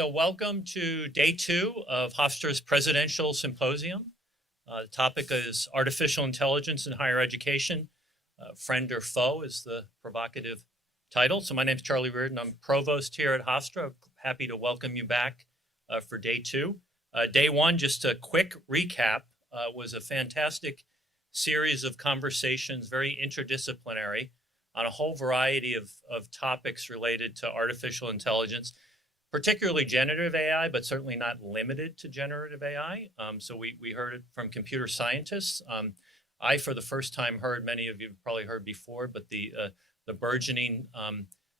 So welcome to day 2 of Hofstra's Presidential Symposium. The topic is artificial intelligence in higher education. Friend or foe is the provocative title. So my name is Charlie Reardon. I'm provost here at Hofstra. I'm happy to welcome you back for day 2. Day 1, just a quick recap, was a fantastic series of conversations, very interdisciplinary, on a whole variety of topics related to artificial intelligence, particularly generative AI, but certainly not limited to generative AI. So we heard it from computer scientists. I, for the first time, heard, many of you have probably heard before, but the burgeoning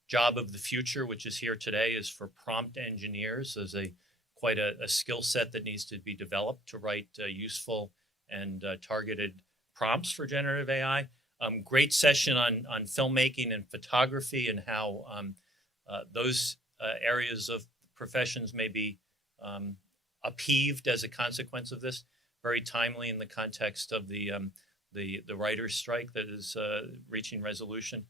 job of the future, which is here today, is for prompt engineers as quite a skill set that needs to be developed to write useful and targeted prompts for generative AI. Great session on filmmaking and photography and how those areas of professions may be upheaved as a consequence of this. Very timely in the context of the writers' strike that is reaching resolution.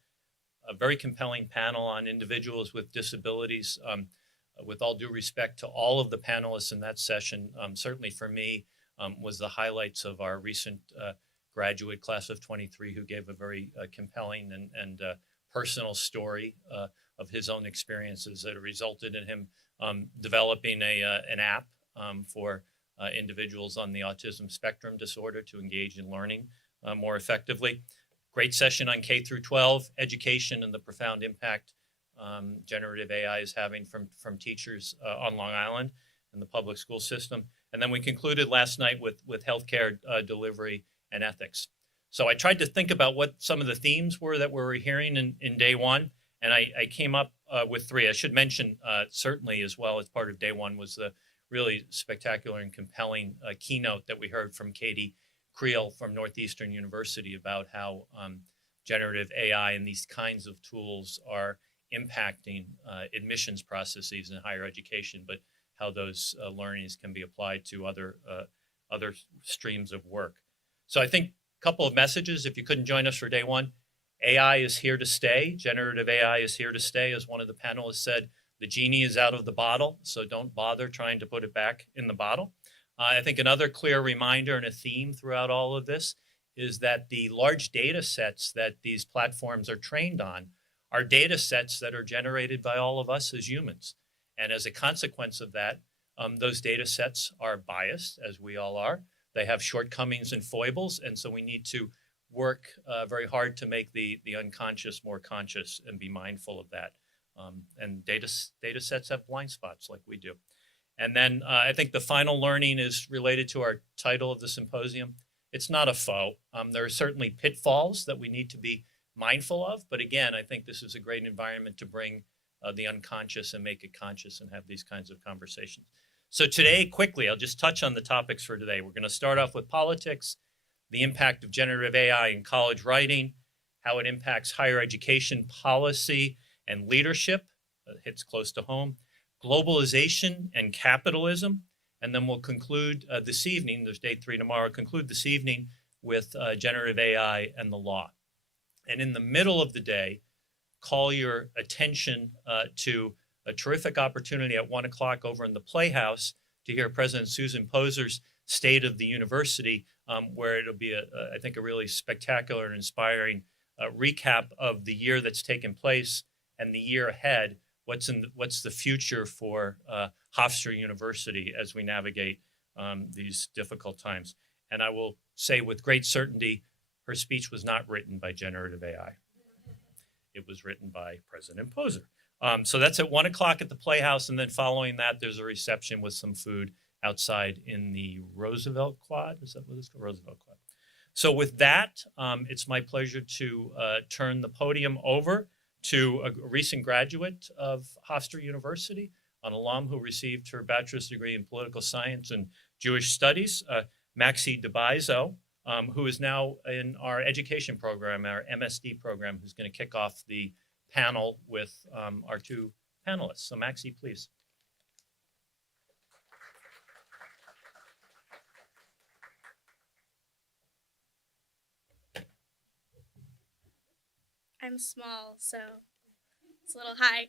A very compelling panel on individuals with disabilities. With all due respect to all of the panelists in that session, certainly for me, was the highlights of our recent graduate class of 23 who gave a very compelling and personal story of his own experiences that resulted in him developing an app for individuals on the autism spectrum disorder to engage in learning more effectively. Great session on K through 12 education and the profound impact generative AI is having from teachers on Long Island and the public school system. And then we concluded last night with healthcare delivery and ethics. So I tried to think about what some of the themes were that we were hearing in day 1. And I came up with 3. I should mention certainly as well as part of day 1 was the really spectacular and compelling keynote that we heard from Katie Creel from Northeastern University about how generative AI and these kinds of tools are impacting admissions processes in higher education, but how those learnings can be applied to other streams of work. So I think a couple of messages, if you couldn't join us for day 1. AI is here to stay. Generative AI is here to stay. As one of the panelists said, the genie is out of the bottle, so don't bother trying to put it back in the bottle. I think another clear reminder and a theme throughout all of this is that the large data sets that these platforms are trained on are data sets that are generated by all of us as humans. And as a consequence of that, those data sets are biased, as we all are. They have shortcomings and foibles, and so we need to work very hard to make the unconscious more conscious and be mindful of that. And data sets have blind spots like we do. And then I think the final learning is related to our title of the symposium. It's not a foe. There are certainly pitfalls that we need to be mindful of. But again, I think this is a great environment to bring the unconscious and make it conscious and have these kinds of conversations. So today, quickly, I'll just touch on the topics for today. We're going to start off with politics, the impact of generative AI in college writing, how it impacts higher education policy and leadership, hits close to home, globalization and capitalism, and then we'll conclude this evening, there's day 3 tomorrow, conclude this evening with generative AI and the law. And in the middle of the day, call your attention to a terrific opportunity at 1 o'clock over in the Playhouse to hear President Susan Poser's State of the University, where it'll be, I think, a really spectacular and inspiring recap of the year that's taken place and the year ahead. What's the future for Hofstra University as we navigate these difficult times? And I will say with great certainty, her speech was not written by generative AI. It was written by President Poser. So that's at 1 o'clock at the Playhouse, and then following that, there's a reception with some food outside in the Roosevelt Quad. Is that what it's called? Roosevelt Quad. So with that, it's my pleasure to turn the podium over to a recent graduate of Hofstra University, an alum who received her bachelor's degree in political science and Jewish studies, Maxie DeBizo, who is now in our education program, our MSD program, who's going to kick off the panel with our 2 panelists. So Maxie, please. I'm small, so It's a little high.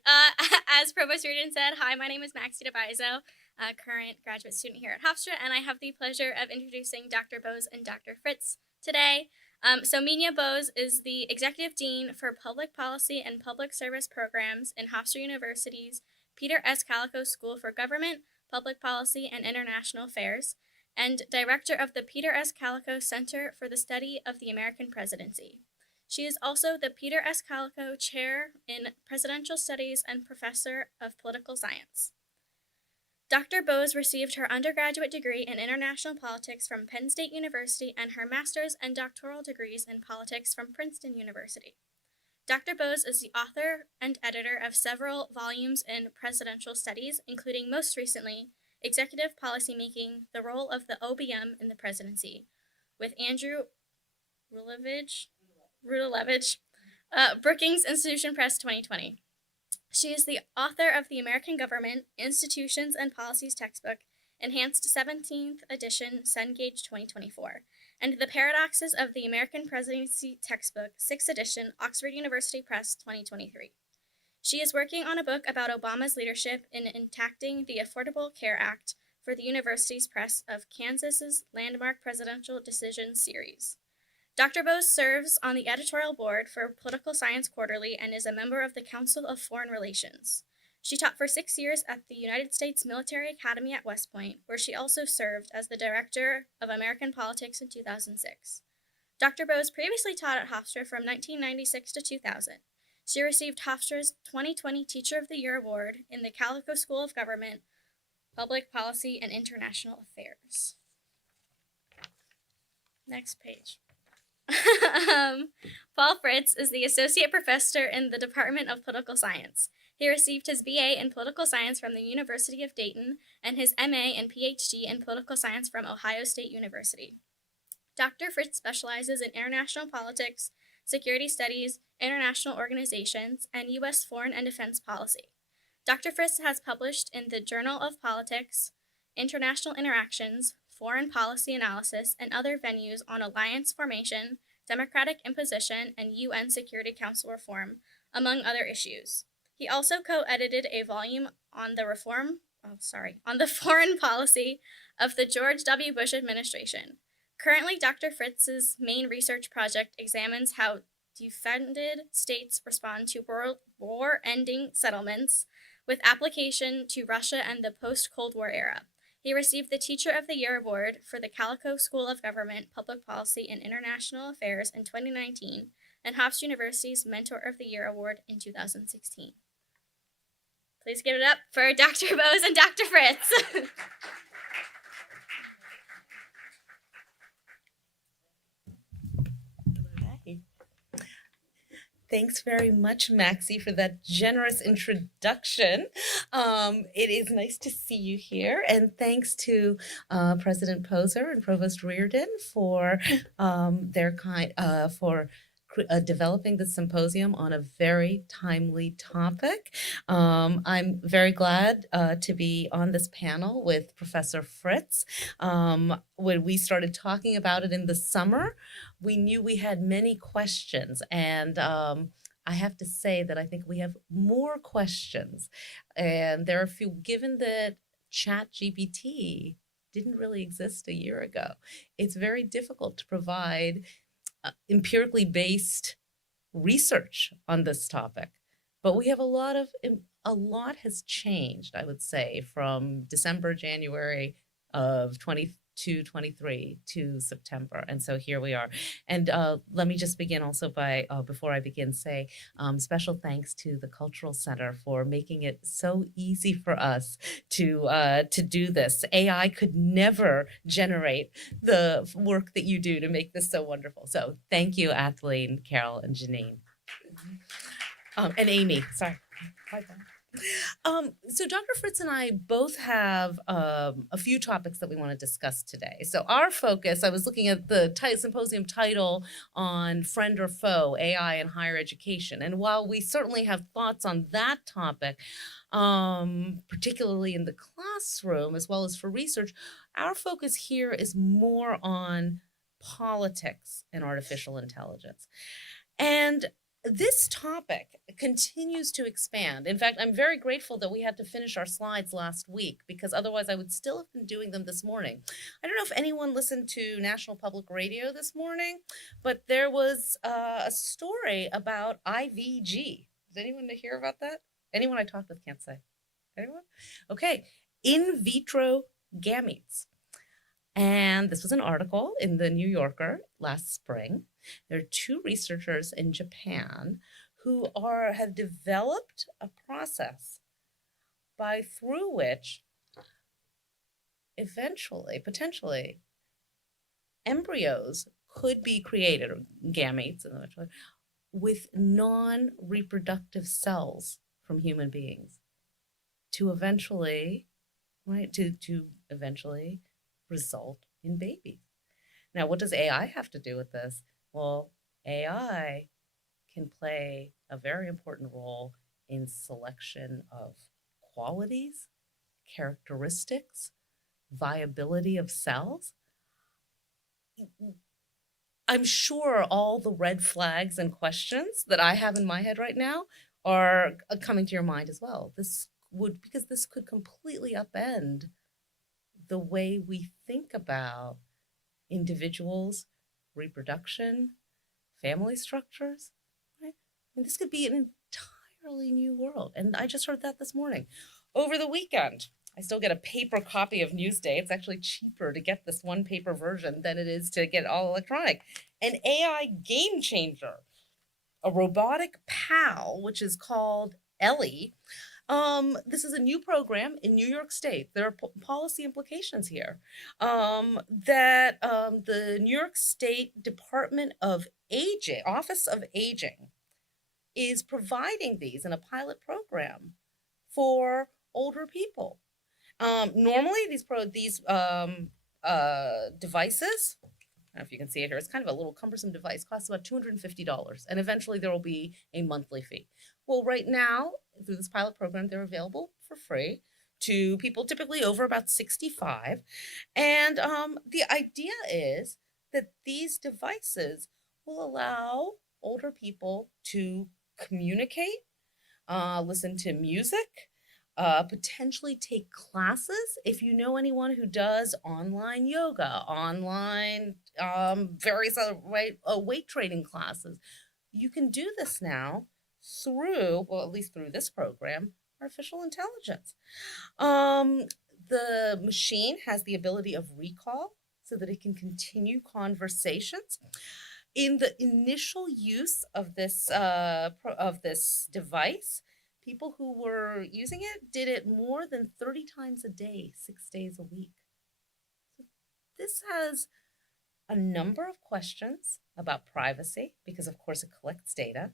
As Provost Reardon said, hi, my name is Maxie DeBizo, a current graduate student here at Hofstra, and I have the pleasure of introducing Dr. Bose and Dr. Fritz today. Minya Bose is the Executive Dean for Public Policy and Public Service Programs in Hofstra University's Peter S. Kalikow School for Government, Public Policy, and International Affairs, and Director of the Peter S. Kalikow Center for the Study of the American Presidency. She is also the Peter S. Kalikow Chair in Presidential Studies and Professor of Political Science. Dr. Bose received her undergraduate degree in international politics from Penn State University and her master's and doctoral degrees in politics from Princeton University. Dr. Bose is the author and editor of several volumes in presidential studies, including most recently, Executive Policymaking, the Role of the OBM in the Presidency, with Andrew Rudolevich, Brookings Institution Press 2020. She is the author of the American Government, Institutions and Policies textbook, enhanced 17th edition Cengage 2024, and The Paradoxes of the American Presidency textbook, 6th edition, Oxford University Press 2023. She is working on a book about Obama's leadership in enacting the Affordable Care Act for the University's Press of Kansas's landmark presidential decision series. Dr. Bose serves on the editorial board for Political Science Quarterly and is a member of the Council of Foreign Relations. She taught for 6 years at the United States Military Academy at West Point, where she also served as the Director of American Politics in 2006. Dr. Bose previously taught at Hofstra from 1996 to 2000. She received Hofstra's 2020 Teacher of the Year Award in the Kalikow School of Government, Public Policy, and International Affairs. Next page. Paul Fritz is the Associate Professor in the Department of Political Science. He received his BA in Political Science from the University of Dayton and his MA and PhD in Political Science from Ohio State University. Dr. Fritz specializes in international politics, security studies, international organizations, and U.S. foreign and defense policy. Dr. Fritz has published in the Journal of Politics, International Interactions, Foreign Policy Analysis, and other venues on alliance formation, democratic imposition, and UN Security Council reform, among other issues. He also co-edited a volume on the foreign policy of the George W. Bush administration. Currently, Dr. Fritz's main research project examines how defended states respond to war-ending settlements with application to Russia and the post-Cold War era. He received the Teacher of the Year Award for the Kalikow School of Government, Public Policy, and International Affairs in 2019, and Hofstra University's Mentor of the Year Award in 2016. Please give it up for Dr. Bose and Dr. Fritz. Thanks very much, Maxie, for that generous introduction. It is nice to see you here, and thanks to President Poser and Provost Reardon for developing the symposium on a very timely topic. I'm very glad to be on this panel with Professor Fritz. When we started talking about it in the summer, we knew we had many questions, and I have to say that I think we have more questions, and there are a few, given that ChatGPT didn't really exist a year ago. It's very difficult to provide empirically based research on this topic, but we have a lot has changed, I would say, from January of 23 to September, and so here we are. And let me just begin also by before I begin say special thanks to the Cultural Center for making it so easy for us to do this. AI could never generate the work that you do to make this so wonderful. So thank you, Athleen, Carol, and Janine, and Amy. Sorry. So Dr. Fritz and I both have a few topics that we want to discuss today. So our focus, I was looking at the symposium title on friend or foe, AI in higher education. And while we certainly have thoughts on that topic, particularly in the classroom as well as for research, our focus here is more on politics and artificial intelligence. And this topic continues to expand. In fact, I'm very grateful that we had to finish our slides last week because otherwise I would still have been doing them this morning. I don't know if anyone listened to National Public Radio this morning, but there was a story about IVG. Did anyone hear about that? Anyone I talked with can't say. Anyone? Okay. In vitro gametes. And this was an article in the New Yorker last spring. There are two researchers in Japan who have developed a process through which eventually, potentially, embryos could be created, or gametes, with non-reproductive cells from human beings to eventually, right, to eventually result in babies. Now, what does AI have to do with this? Well, AI can play a very important role in selection of qualities, characteristics, viability of cells. I'm sure all the red flags and questions that I have in my head right now are coming to your mind as well. Because this could completely upend the way we think about individuals, reproduction, family structures, right? And this could be an entirely new world. And I just heard that this morning. Over the weekend, I still get a paper copy of Newsday. It's actually cheaper to get this one paper version than it is to get all electronic. An AI game changer, a robotic pal, which is called Ellie. This is a new program in New York State. There are policy implications here that the New York State Department of Aging, Office of Aging, is providing these in a pilot program for older people. Normally, these devices, I don't know if you can see it here, it's kind of a little cumbersome device, costs about $250, and eventually there will be a monthly fee. Well, right now, through this pilot program, they're available for free to people typically over about 65. And the idea is that these devices will allow older people to communicate, listen to music, potentially take classes. If you know anyone who does online yoga, online various other weight training classes, you can do this now through, well, at least through this program, artificial intelligence. The machine has the ability of recall so that it can continue conversations. In the initial use of this device, people who were using it did it more than 30 times a day, 6 days a week. This has a number of questions about privacy, because of course it collects data,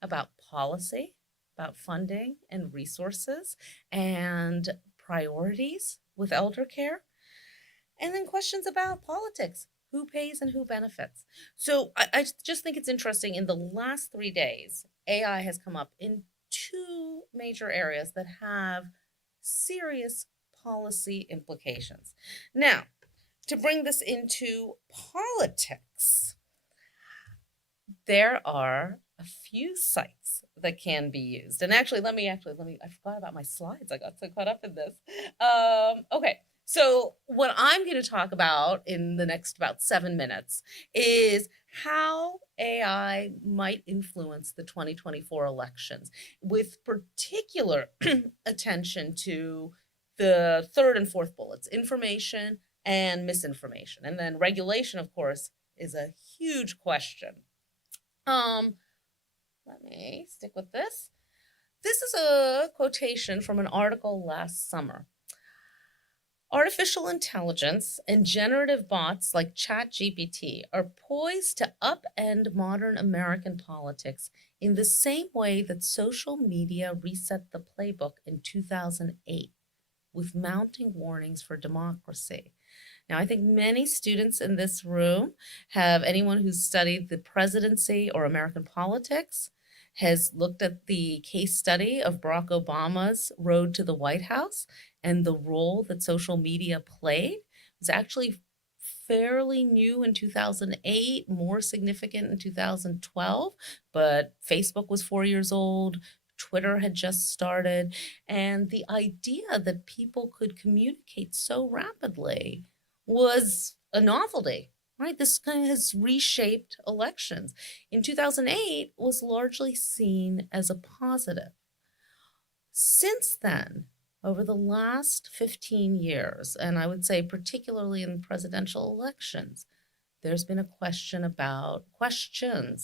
about policy, about funding and resources and priorities with elder care, and then questions about politics, who pays and who benefits. So I just think it's interesting. In the last 3 days, AI has come up in two major areas that have serious policy implications. Now, to bring this into politics, there are a few sites that can be used. And actually, let me, I forgot about my slides. I got so caught up in this. Okay. So what I'm going to talk about in the next about 7 minutes is how AI might influence the 2024 elections, with particular attention to the third and fourth bullets, information and misinformation. And then regulation, of course, is a huge question. Let me stick with this. This is a quotation from an article last summer. Artificial intelligence and generative bots like ChatGPT are poised to upend modern American politics in the same way that social media reset the playbook in 2008, with mounting warnings for democracy. Now, I think many students in this room anyone who's studied the presidency or American politics has looked at the case study of Barack Obama's road to the White House and the role that social media played. It was actually fairly new in 2008, more significant in 2012, but Facebook was 4 years old. Twitter had just started, and the idea that people could communicate so rapidly was a novelty, right? This kind of has reshaped elections. In 2008, was largely seen as a positive. Since then, over the last 15 years, and I would say particularly in presidential elections, there's been questions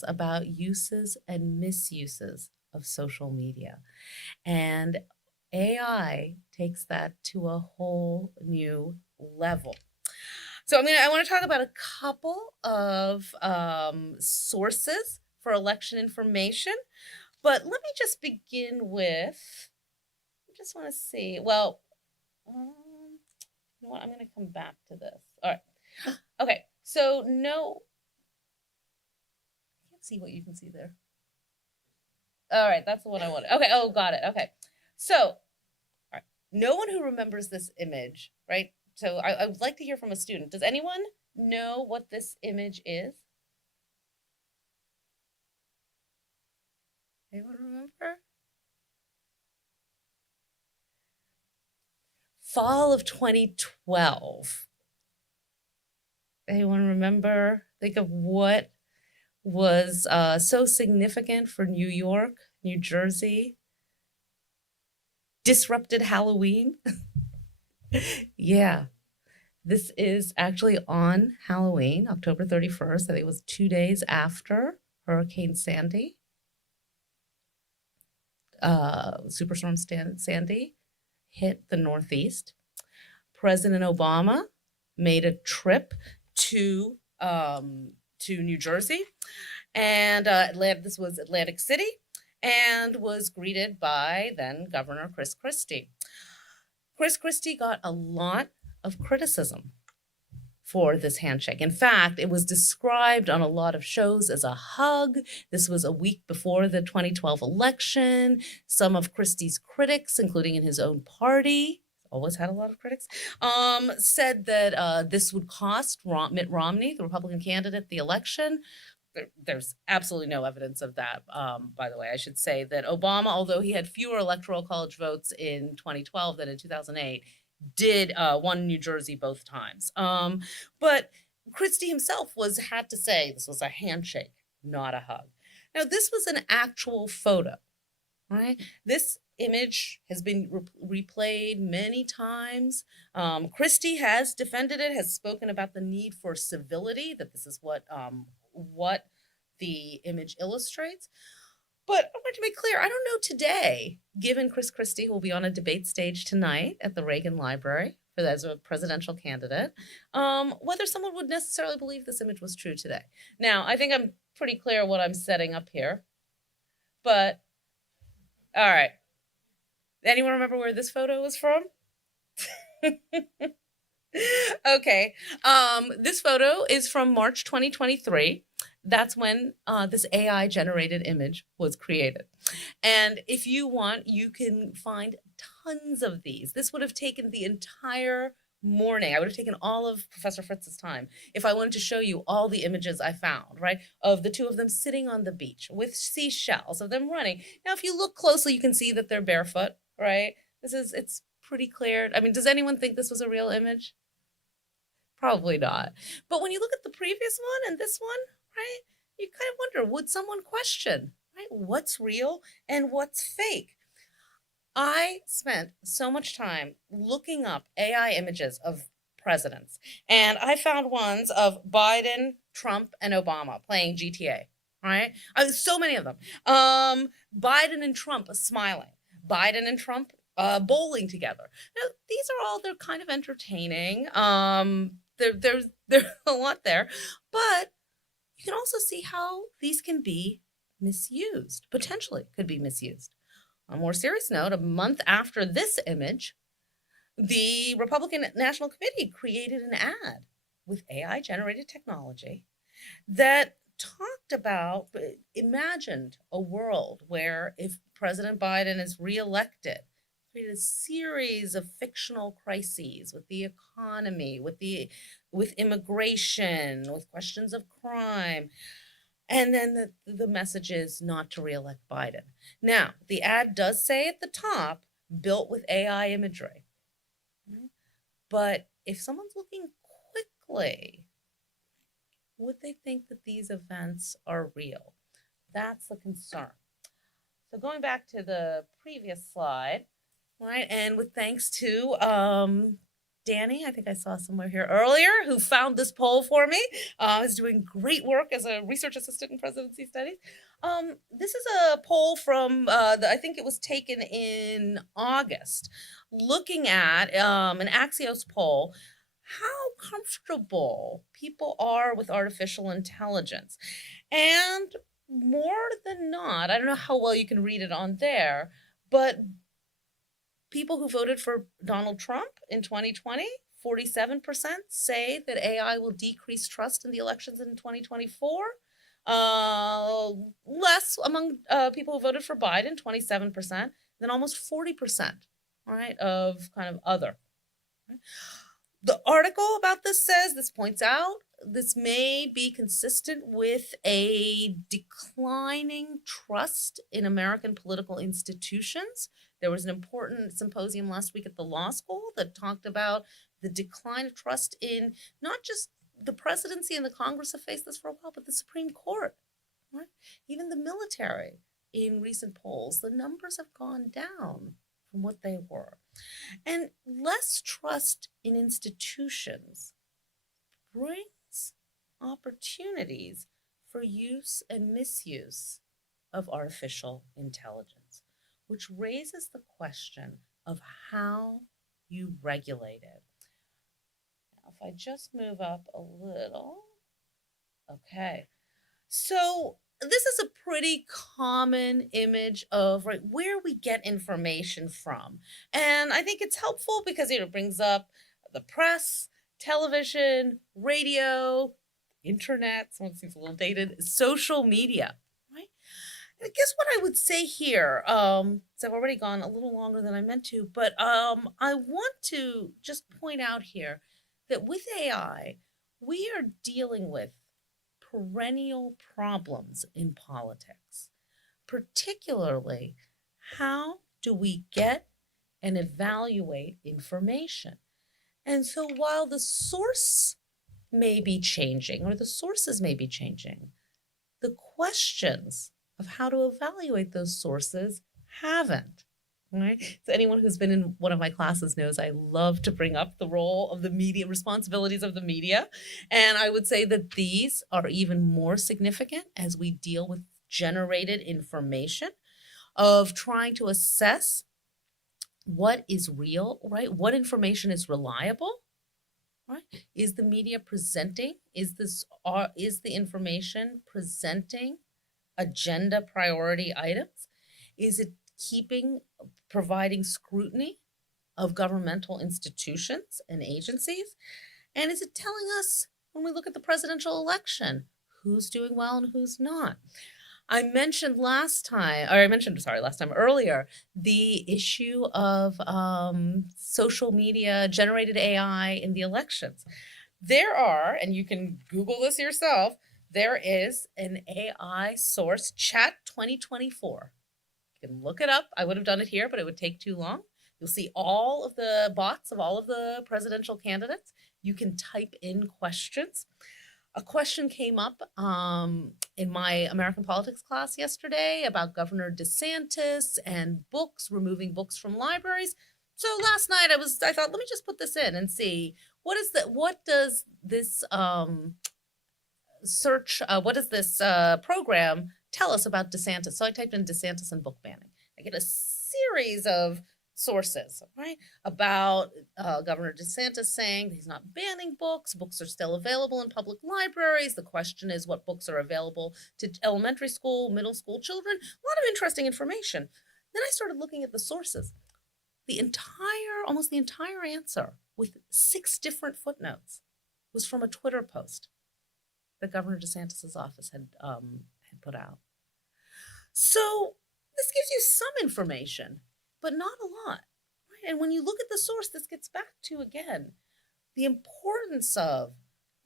about uses and misuses of social media. And AI takes that to a whole new level. So I want to talk about a couple of sources for election information, but let me just begin with, I just want to see, well, you know what, I'm going to come back to this. All right. Okay, so no, I can't see what you can see there. All right, that's the one I wanted. Okay, oh, got it. Okay, so, all right, no one who remembers this image, right? So I would like to hear from a student. Does anyone know what this image is? Anyone remember? Fall of 2012. Anyone remember? Think of what was so significant for New York, New Jersey, disrupted Halloween. Yeah, this is actually on Halloween, October 31st. I think it was 2 days after Hurricane Sandy, Superstorm Sandy hit the Northeast. President Obama made a trip to New Jersey, and this was Atlantic City, and was greeted by then Governor Chris Christie. Chris Christie got a lot of criticism for this handshake. In fact, it was described on a lot of shows as a hug. This was a week before the 2012 election. Some of Christie's critics, including in his own party, always had a lot of critics, said that this would cost Mitt Romney, the Republican candidate, the election. There's absolutely no evidence of that. By the way, I should say that Obama, although he had fewer electoral college votes in 2012 than in 2008, did won New Jersey both times. But Christie himself had to say this was a handshake, not a hug. Now, this was an actual photo, right? This image has been replayed many times. Christie has defended it, has spoken about the need for civility, that this is what the image illustrates. But I want to make clear, I don't know today, given Chris Christie, who will be on a debate stage tonight at the Reagan Library as a presidential candidate, whether someone would necessarily believe this image was true today. Now, I think I'm pretty clear what I'm setting up here. But, all right. Anyone remember where this photo was from? Okay. This photo is from March 2023. That's when this AI generated image was created. And if you want, you can find tons of these. This would have taken the entire morning. I would have taken all of Professor Fritz's time if I wanted to show you all the images I found, right? Of the two of them sitting on the beach with seashells, of them running. Now, if you look closely, you can see that they're barefoot, right? It's pretty clear. I mean, does anyone think this was a real image? Probably not. But when you look at the previous one and this one, right, you kind of wonder, would someone question, right, what's real and what's fake? I spent so much time looking up AI images of presidents, and I found ones of Biden, Trump, and Obama playing GTA, right? So many of them. Biden and Trump smiling. Biden and Trump bowling together. Now, they're kind of entertaining. There's a lot there, but you can also see how these can be misused, potentially could be misused. On a more serious note, a month after this image, the Republican National Committee created an ad with AI-generated technology that imagined a world where if President Biden is reelected, created a series of fictional crises with the economy, with immigration, with questions of crime. And then the message is not to reelect Biden. Now, the ad does say at the top, built with AI imagery. Right? But if someone's looking quickly, would they think that these events are real? That's the concern. So going back to the previous slide, right, and with thanks to Danny, I think I saw somewhere here earlier, who found this poll for me, is doing great work as a research assistant in presidency studies. This is a poll from, I think it was taken in August, looking at an Axios poll, how comfortable people are with artificial intelligence. And more than not, I don't know how well you can read it on there, but people who voted for Donald Trump in 2020, 47% say that AI will decrease trust in the elections in 2024. Less among people who voted for Biden, 27%, then almost 40%, right, of kind of other. Right? The article about this says, this points out, this may be consistent with a declining trust in American political institutions. There was an important symposium last week at the law school that talked about the decline of trust in not just the presidency and the Congress have faced this for a while, but the Supreme Court, right? Even the military. In recent polls, the numbers have gone down from what they were. And less trust in institutions brings opportunities for use and misuse of artificial intelligence, which raises the question of how you regulate it. Now, if I just move up a little, okay. So this is a pretty common image of right where we get information from. And I think it's helpful because it brings up the press, television, radio, internet, someone seems a little dated, social media, right? And I guess what I would say here, so I've already gone a little longer than I meant to, but I want to just point out here that with AI, we are dealing with perennial problems in politics, particularly how do we get and evaluate information? And so while the source may be changing or the sources may be changing, the questions of how to evaluate those sources haven't. Right? So anyone who's been in one of my classes knows I love to bring up the role of the media, responsibilities of the media. And I would say that these are even more significant as we deal with generated information, of trying to assess what is real, right? What information is reliable, right? Is the media presenting, is the information presenting agenda priority items? Is it providing scrutiny of governmental institutions and agencies? And is it telling us, when we look at the presidential election, who's doing well and who's not? I mentioned last time earlier, the issue of social media generated AI in the elections. There are, and you can Google this yourself, there is an AI source, Chat 2024. You can look it up. I would have done it here, but it would take too long. You'll see all of the bots of all of the presidential candidates. You can type in questions. A question came up in my American politics class yesterday about Governor DeSantis and books, removing books from libraries. So last night I thought, let me just put this in and see what does this program tell us about DeSantis? So I typed in DeSantis and book banning. I get a series of sources, right, about Governor DeSantis saying he's not banning books. Books are still available in public libraries. The question is what books are available to elementary school, middle school children. A lot of interesting information. Then I started looking at the sources. Almost the entire answer, with 6 different footnotes, was from a Twitter post that Governor DeSantis's office had put out. So this gives you some information, but not a lot. And when you look at the source, this gets back to, again, the importance of,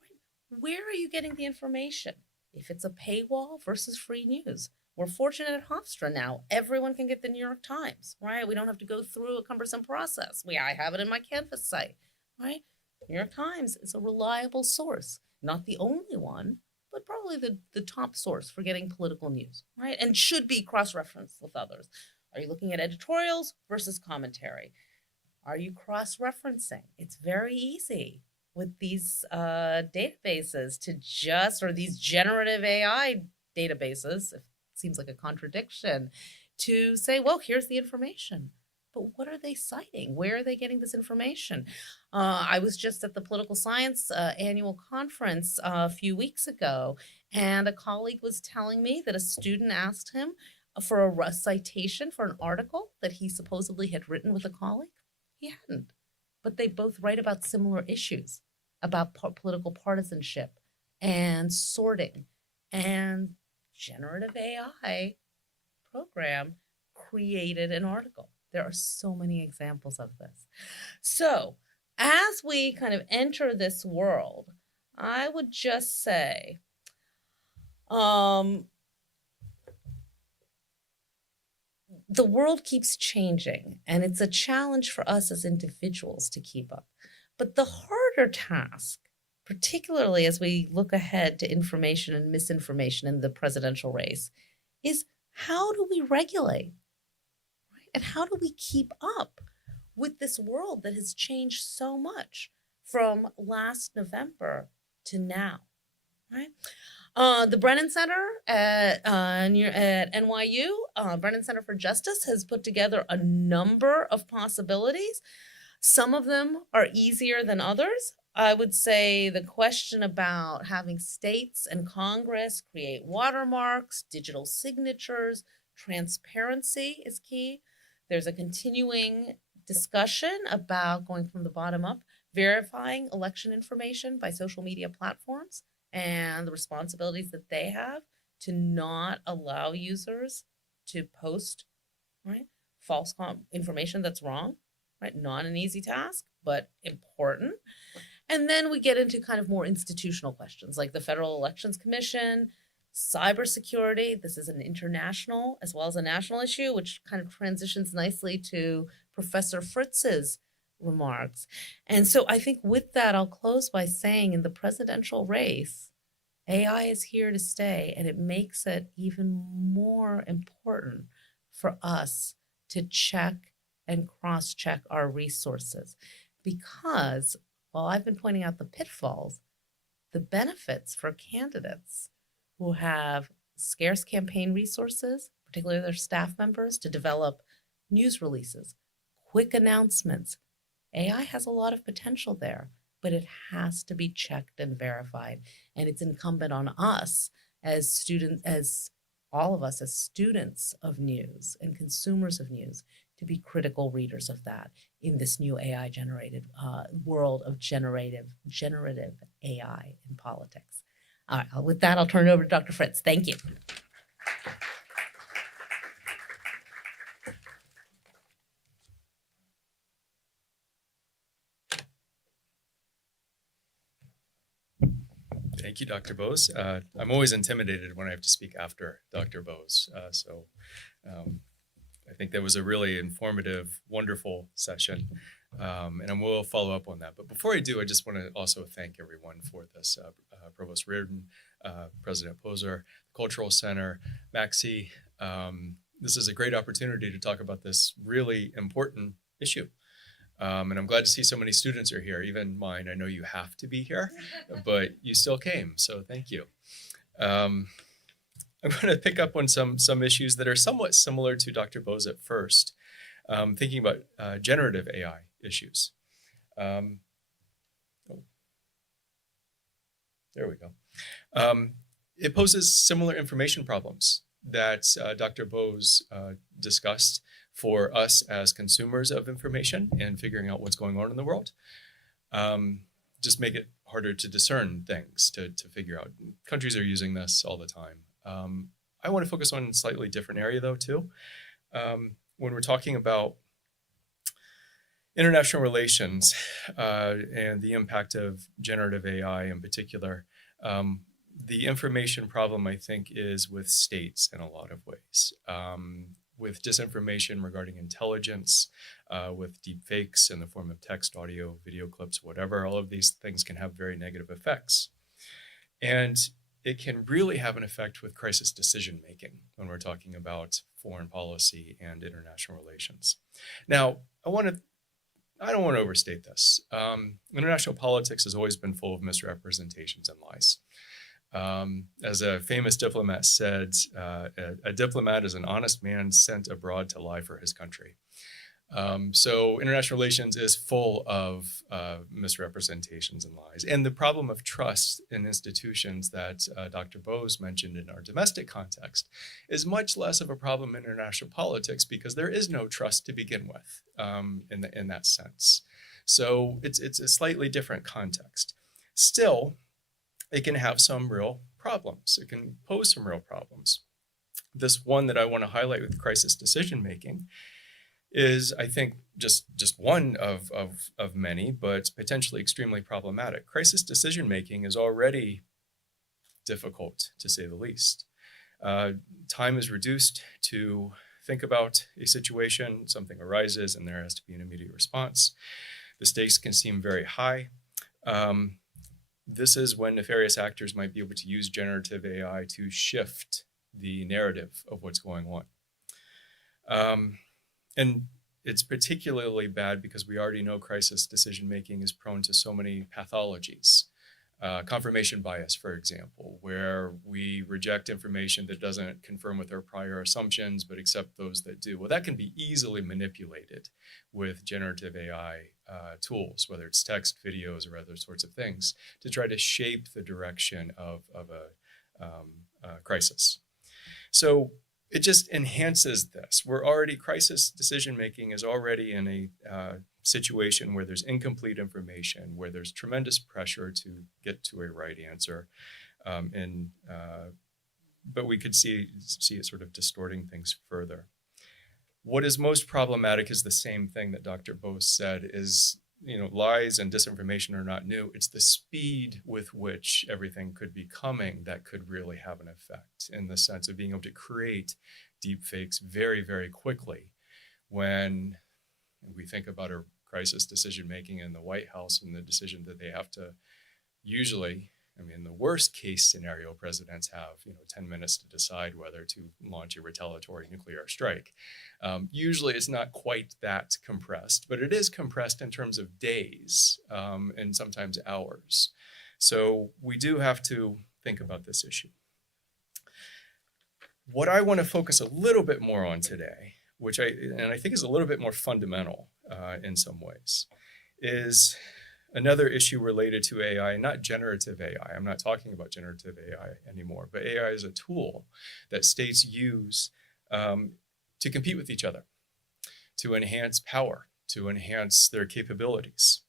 right, where are you getting the information? If it's a paywall versus free news. We're fortunate at Hofstra now. Everyone can get the New York Times, right? We don't have to go through a cumbersome process. I have it in my Canvas site, right? New York Times is a reliable source, not the only one, but probably the top source for getting political news, right? And should be cross-referenced with others. Are you looking at editorials versus commentary? Are you cross-referencing? It's very easy with these databases to just, or these generative AI databases, it seems like a contradiction, to say, well, here's the information. But what are they citing? Where are they getting this information? I was just at the political science annual conference a few weeks ago, and a colleague was telling me that a student asked him for a citation for an article that he supposedly had written with a colleague. He hadn't. But they both write about similar issues, about political partisanship and sorting. And generative AI program created an article. There are so many examples of this. So as we kind of enter this world, I would just say, the world keeps changing, and it's a challenge for us as individuals to keep up. But the harder task, particularly as we look ahead to information and misinformation in the presidential race, is how do we regulate? Right? And how do we keep up with this world that has changed so much from last November to now? Right? The Brennan Center at NYU, Brennan Center for Justice, has put together a number of possibilities. Some of them are easier than others. I would say the question about having states and Congress create watermarks, digital signatures, transparency is key. There's a continuing discussion about going from the bottom up, verifying election information by social media platforms and the responsibilities that they have to not allow users to post, right, false information that's wrong, right? Not an easy task, but important. And then we get into kind of more institutional questions like the Federal Elections Commission, cybersecurity. This is an international as well as a national issue, which kind of transitions nicely to Professor Fritz's remarks. And so I think with that, I'll close by saying in the presidential race, AI is here to stay, and it makes it even more important for us to check and cross-check our resources. Because while I've been pointing out the pitfalls, the benefits for candidates who have scarce campaign resources, particularly their staff members, to develop news releases, quick announcements, AI has a lot of potential there, but it has to be checked and verified. And it's incumbent on us as students, as all of us as students of news and consumers of news, to be critical readers of that in this new AI generated world of generative AI in politics. All right, with that, I'll turn it over to Dr. Fritz. Thank you. Thank you, Dr. Bose. I'm always intimidated when I have to speak after Dr. Bose. I think that was a really informative, wonderful session, and I will follow up on that. But before I do, I just want to also thank everyone for this. Provost Reardon, President Poser, Cultural Center, Maxie. This is a great opportunity to talk about this really important issue. And I'm glad to see so many students are here, even mine. I know you have to be here, but you still came, so thank you. I'm going to pick up on some issues that are somewhat similar to Dr. Bose at first, thinking about generative AI issues. There we go. It poses similar information problems that Dr. Bose discussed for us as consumers of information and figuring out what's going on in the world. Just make it harder to discern things, to figure out. Countries are using this all the time. I want to focus on a slightly different area though too. When we're talking about international relations and the impact of generative AI in particular. The information problem, I think, is with states in a lot of ways. With disinformation regarding intelligence, with deep fakes in the form of text, audio, video clips, whatever, all of these things can have very negative effects. And it can really have an effect with crisis decision making when we're talking about foreign policy and international relations. Now, I don't want to overstate this. International politics has always been full of misrepresentations and lies. As a famous diplomat said, a diplomat is an honest man sent abroad to lie for his country. So international relations is full of misrepresentations and lies. And the problem of trust in institutions that Dr. Bose mentioned in our domestic context is much less of a problem in international politics because there is no trust to begin with in that sense. So it's a slightly different context. Still, it can have some real problems. It can pose some real problems. This one that I want to highlight with crisis decision making is, I think, just one of many, but potentially extremely problematic. Crisis decision making is already difficult, to say the least. Time is reduced to think about a situation, something arises, and there has to be an immediate response. The stakes can seem very high. This is when nefarious actors might be able to use generative AI to shift the narrative of what's going on. And it's particularly bad because we already know crisis decision-making is prone to so many pathologies. Confirmation bias, for example, where we reject information that doesn't confirm with our prior assumptions, but accept those that do. Well, that can be easily manipulated with generative AI tools, whether it's text, videos, or other sorts of things, to try to shape the direction of a crisis. So it just enhances this. Crisis decision-making is already in a situation where there's incomplete information, where there's tremendous pressure to get to a right answer. But we could see it sort of distorting things further. What is most problematic is the same thing that Dr. Bose said is, lies and disinformation are not new. It's the speed with which everything could be coming that could really have an effect, in the sense of being able to create deep fakes very, very quickly. When we think about a crisis decision-making in the White House and the decision that they have to usually, in the worst case scenario, presidents have 10 minutes to decide whether to launch a retaliatory nuclear strike. Usually it's not quite that compressed, but it is compressed in terms of days and sometimes hours. So we do have to think about this issue. What I want to focus a little bit more on today, which I think is a little bit more fundamental in some ways, is another issue related to AI, not generative AI. I'm not talking about generative AI anymore, but AI is a tool that states use to compete with each other, to enhance power, to enhance their capabilities.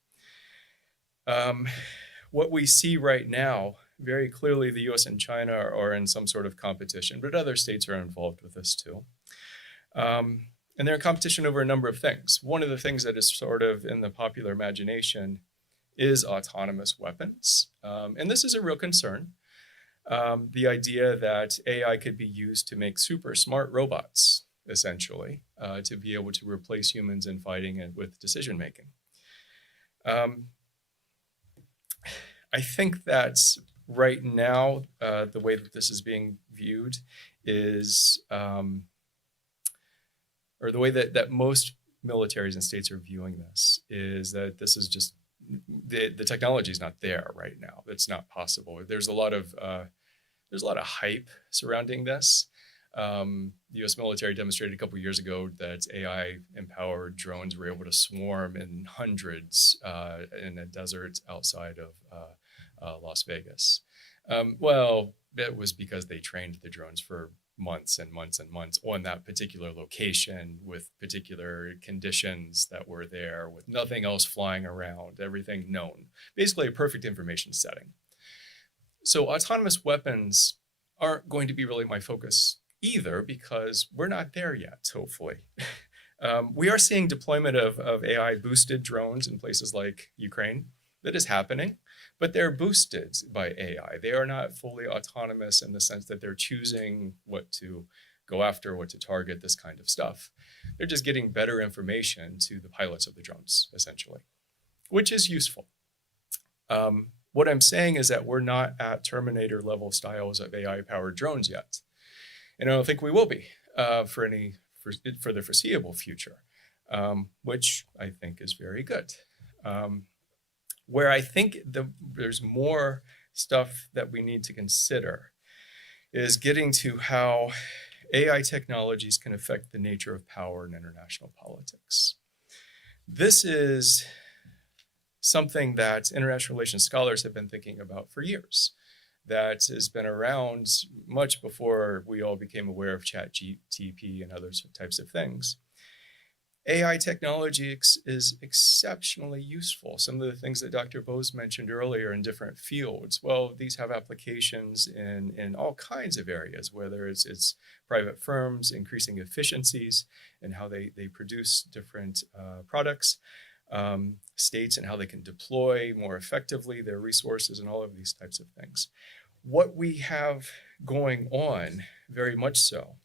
What we see right now, very clearly the US and China are in some sort of competition, but other states are involved with this too. And they're in competition over a number of things. One of the things that is sort of in the popular imagination is autonomous weapons. And this is a real concern. The idea that AI could be used to make super smart robots, essentially, to be able to replace humans in fighting and with decision making. I think that right now, the way that this is being viewed is, or the way that most militaries and states are viewing this is that this is just, the technology is not there right now. It's not possible. There's a lot of hype surrounding this. The U.S. military demonstrated a couple of years ago that AI-empowered drones were able to swarm in hundreds in a desert outside of Las Vegas. Well, that was because they trained the drones for months and months and months on that particular location with particular conditions that were there, with nothing else flying around, everything known. Basically a perfect information setting. So autonomous weapons aren't going to be really my focus either, because we're not there yet, hopefully. We are seeing deployment of AI boosted drones in places like Ukraine. That is happening, but they're boosted by AI. They are not fully autonomous in the sense that they're choosing what to go after, what to target, this kind of stuff. They're just getting better information to the pilots of the drones, essentially, which is useful. What I'm saying is that we're not at Terminator level styles of AI-powered drones yet. And I don't think we will be for the foreseeable future, which I think is very good. Where I think there's more stuff that we need to consider is getting to how AI technologies can affect the nature of power in international politics. This is something that international relations scholars have been thinking about for years. That has been around much before we all became aware of ChatGPT and other types of things. AI technology is exceptionally useful. Some of the things that Dr. Bose mentioned earlier in different fields, well, these have applications in all kinds of areas, whether it's private firms increasing efficiencies and how they produce different products, states and how they can deploy more effectively their resources and all of these types of things. What we have going on, very much so,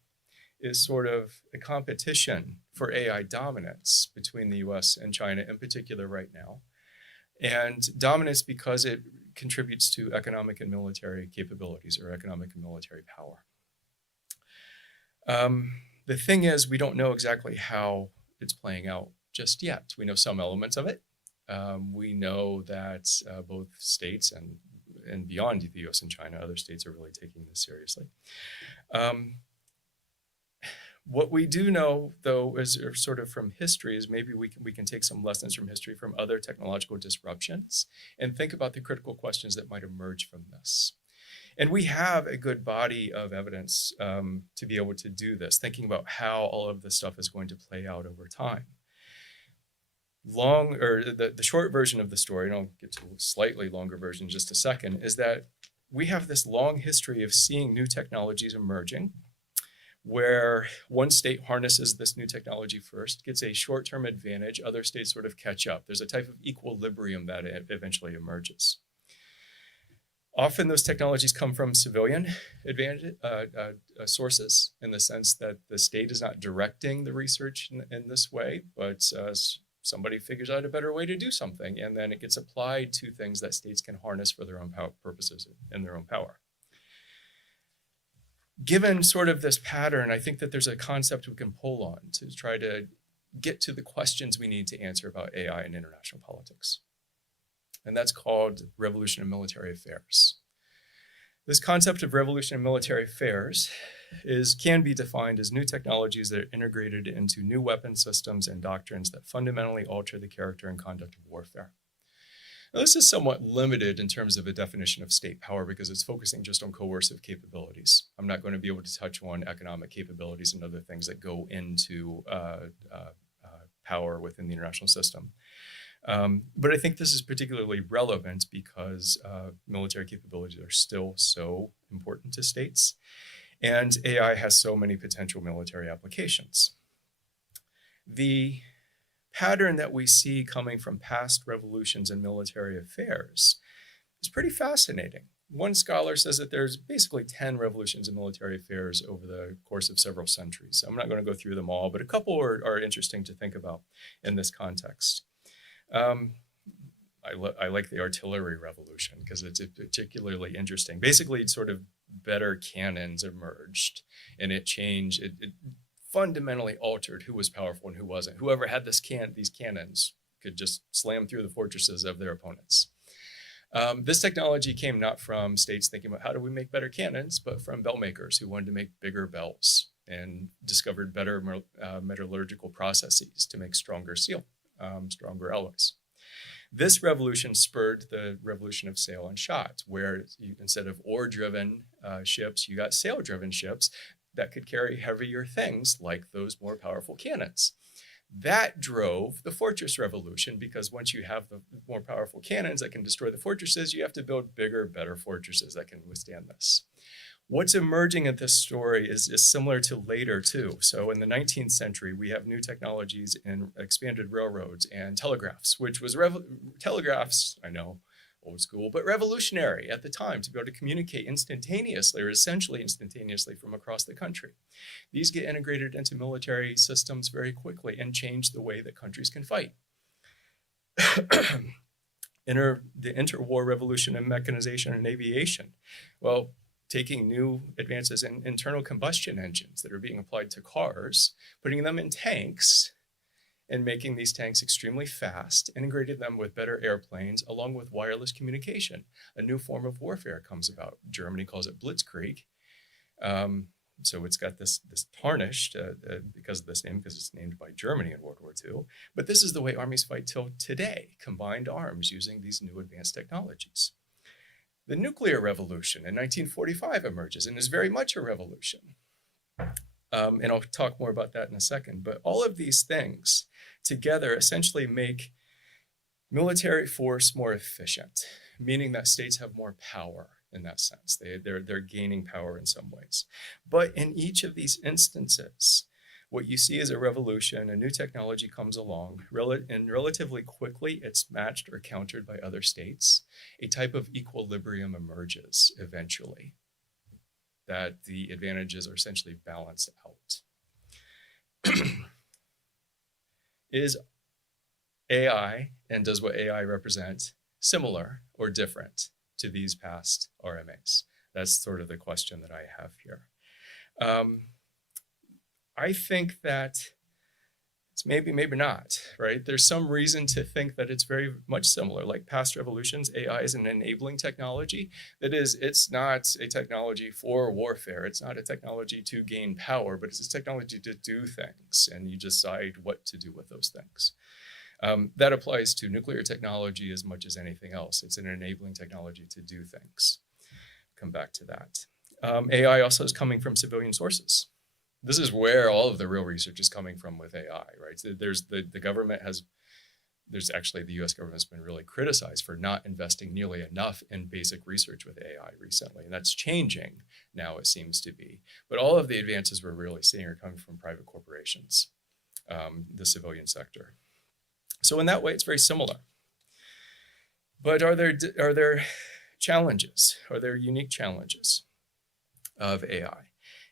is sort of a competition for AI dominance between the US and China in particular right now. And dominance because it contributes to economic and military capabilities or economic and military power. The thing is, we don't know exactly how it's playing out just yet. We know some elements of it. We know that both states and beyond the US and China, other states are really taking this seriously. What we do know, though, is sort of from history, is maybe we can take some lessons from history from other technological disruptions and think about the critical questions that might emerge from this. And we have a good body of evidence to be able to do this, thinking about how all of this stuff is going to play out over time. The short version of the story, and I'll get to a slightly longer version in just a second, is that we have this long history of seeing new technologies emerging, where one state harnesses this new technology first, gets a short-term advantage, other states sort of catch up. There's a type of equilibrium that eventually emerges. Often those technologies come from civilian sources, in the sense that the state is not directing the research in this way, but somebody figures out a better way to do something, and then it gets applied to things that states can harness for their own purposes and their own power. Given sort of this pattern, I think that there's a concept we can pull on to try to get to the questions we need to answer about AI in international politics. And that's called revolution in military affairs. This concept of revolution in military affairs can be defined as new technologies that are integrated into new weapon systems and doctrines that fundamentally alter the character and conduct of warfare. Now, this is somewhat limited in terms of a definition of state power because it's focusing just on coercive capabilities. I'm not going to be able to touch on economic capabilities and other things that go into power within the international system. But I think this is particularly relevant because military capabilities are still so important to states, and AI has so many potential military applications. The pattern that we see coming from past revolutions in military affairs is pretty fascinating. One scholar says that there's basically 10 revolutions in military affairs over the course of several centuries. I'm not going to go through them all, but a couple are interesting to think about in this context. I like the artillery revolution because it's particularly interesting. Basically, it's sort of better cannons emerged, and it fundamentally altered who was powerful and who wasn't. Whoever had these cannons could just slam through the fortresses of their opponents. This technology came not from states thinking about how do we make better cannons, but from bell makers who wanted to make bigger bells and discovered better metallurgical processes to make stronger steel, stronger alloys. This revolution spurred the revolution of sail and shot, where instead of oar-driven ships, you got sail-driven ships that could carry heavier things like those more powerful cannons. That drove the fortress revolution because once you have the more powerful cannons that can destroy the fortresses, you have to build bigger, better fortresses that can withstand this. What's emerging at this story is similar to later too. So in the 19th century, we have new technologies in expanded railroads and telegraphs, which was telegraphs, I know, old school, but revolutionary at the time to be able to communicate instantaneously or essentially instantaneously from across the country. These get integrated into military systems very quickly and change the way that countries can fight. The interwar revolution in mechanization and aviation. Well, taking new advances in internal combustion engines that are being applied to cars, putting them in tanks, and making these tanks extremely fast, integrating them with better airplanes, along with wireless communication. A new form of warfare comes about. Germany calls it blitzkrieg. So it's got this tarnished because of this name, because it's named by Germany in World War II. But this is the way armies fight till today, combined arms using these new advanced technologies. The nuclear revolution in 1945 emerges and is very much a revolution. And I'll talk more about that in a second. But all of these things together essentially make military force more efficient, meaning that states have more power in that sense. They're gaining power in some ways. But in each of these instances, what you see is a revolution, a new technology comes along, and relatively quickly it's matched or countered by other states. A type of equilibrium emerges eventually, that the advantages are essentially balanced out. Is AI, and does what AI represent, similar or different to these past RMAs? That's sort of the question that I have here. I think that it's maybe not, right? There's some reason to think that it's very much similar. Like past revolutions, AI is an enabling technology. That is, it's not a technology for warfare. It's not a technology to gain power, but it's a technology to do things, and you decide what to do with those things. That applies to nuclear technology as much as anything else. It's an enabling technology to do things. Come back to that. AI also is coming from civilian sources. This is where all of the real research is coming from with AI, right? So there's the government has, there's actually the US government has been really criticized for not investing nearly enough in basic research with AI recently. And that's changing now, it seems to be. But all of the advances we're really seeing are coming from private corporations, the civilian sector. So in that way, it's very similar. But are there challenges? Are there unique challenges of AI?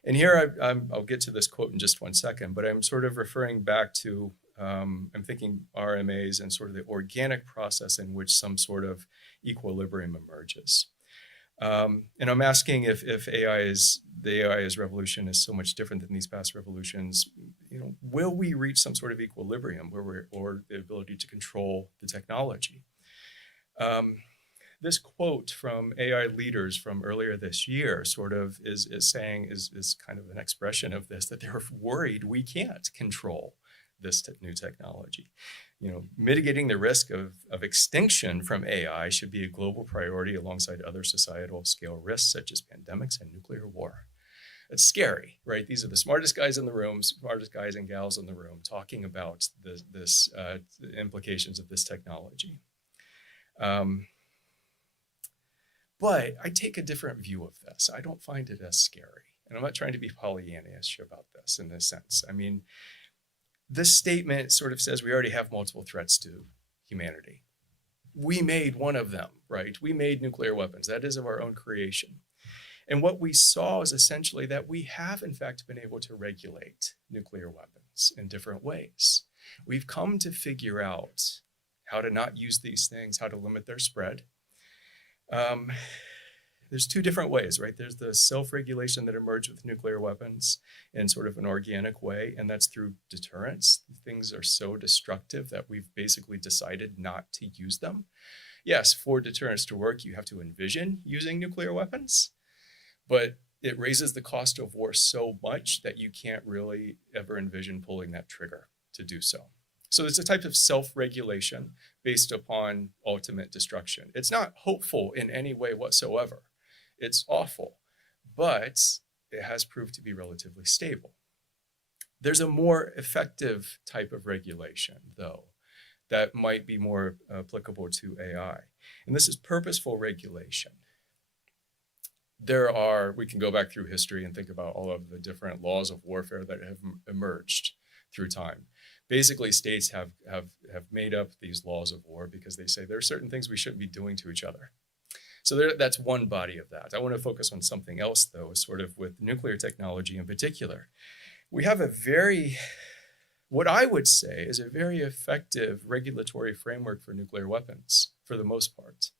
And here I'll get to this quote in just one second, but I'm sort of referring back to, I'm thinking RMAs and sort of the organic process in which some sort of equilibrium emerges. And I'm asking if the AI's revolution is so much different than these past revolutions, will we reach some sort of equilibrium or the ability to control the technology? This quote from AI leaders from earlier this year sort of is kind of an expression of this, that they're worried we can't control this new technology. Mitigating the risk of extinction from AI should be a global priority alongside other societal scale risks such as pandemics and nuclear war. It's scary, right? These are the smartest guys in the room, smartest guys and gals in the room talking about the implications of this technology. But I take a different view of this. I don't find it as scary. And I'm not trying to be Pollyannish about this in this sense. I mean, this statement sort of says we already have multiple threats to humanity. We made one of them, right? We made nuclear weapons. That is of our own creation. And what we saw is essentially that we have, in fact, been able to regulate nuclear weapons in different ways. We've come to figure out how to not use these things, how to limit their spread. There's two different ways, right? There's the self-regulation that emerged with nuclear weapons in sort of an organic way, and that's through deterrence. Things are so destructive that we've basically decided not to use them. Yes, for deterrence to work, you have to envision using nuclear weapons, but it raises the cost of war so much that you can't really ever envision pulling that trigger to do so. So it's a type of self-regulation based upon ultimate destruction. It's not hopeful in any way whatsoever. It's awful, but it has proved to be relatively stable. There's a more effective type of regulation, though, that might be more applicable to AI. And this is purposeful regulation. we can go back through history and think about all of the different laws of warfare that have emerged through time. Basically, states have made up these laws of war because they say there are certain things we shouldn't be doing to each other. So that's one body of that. I want to focus on something else, though, sort of with nuclear technology in particular. We have what I would say is a very effective regulatory framework for nuclear weapons, for the most part.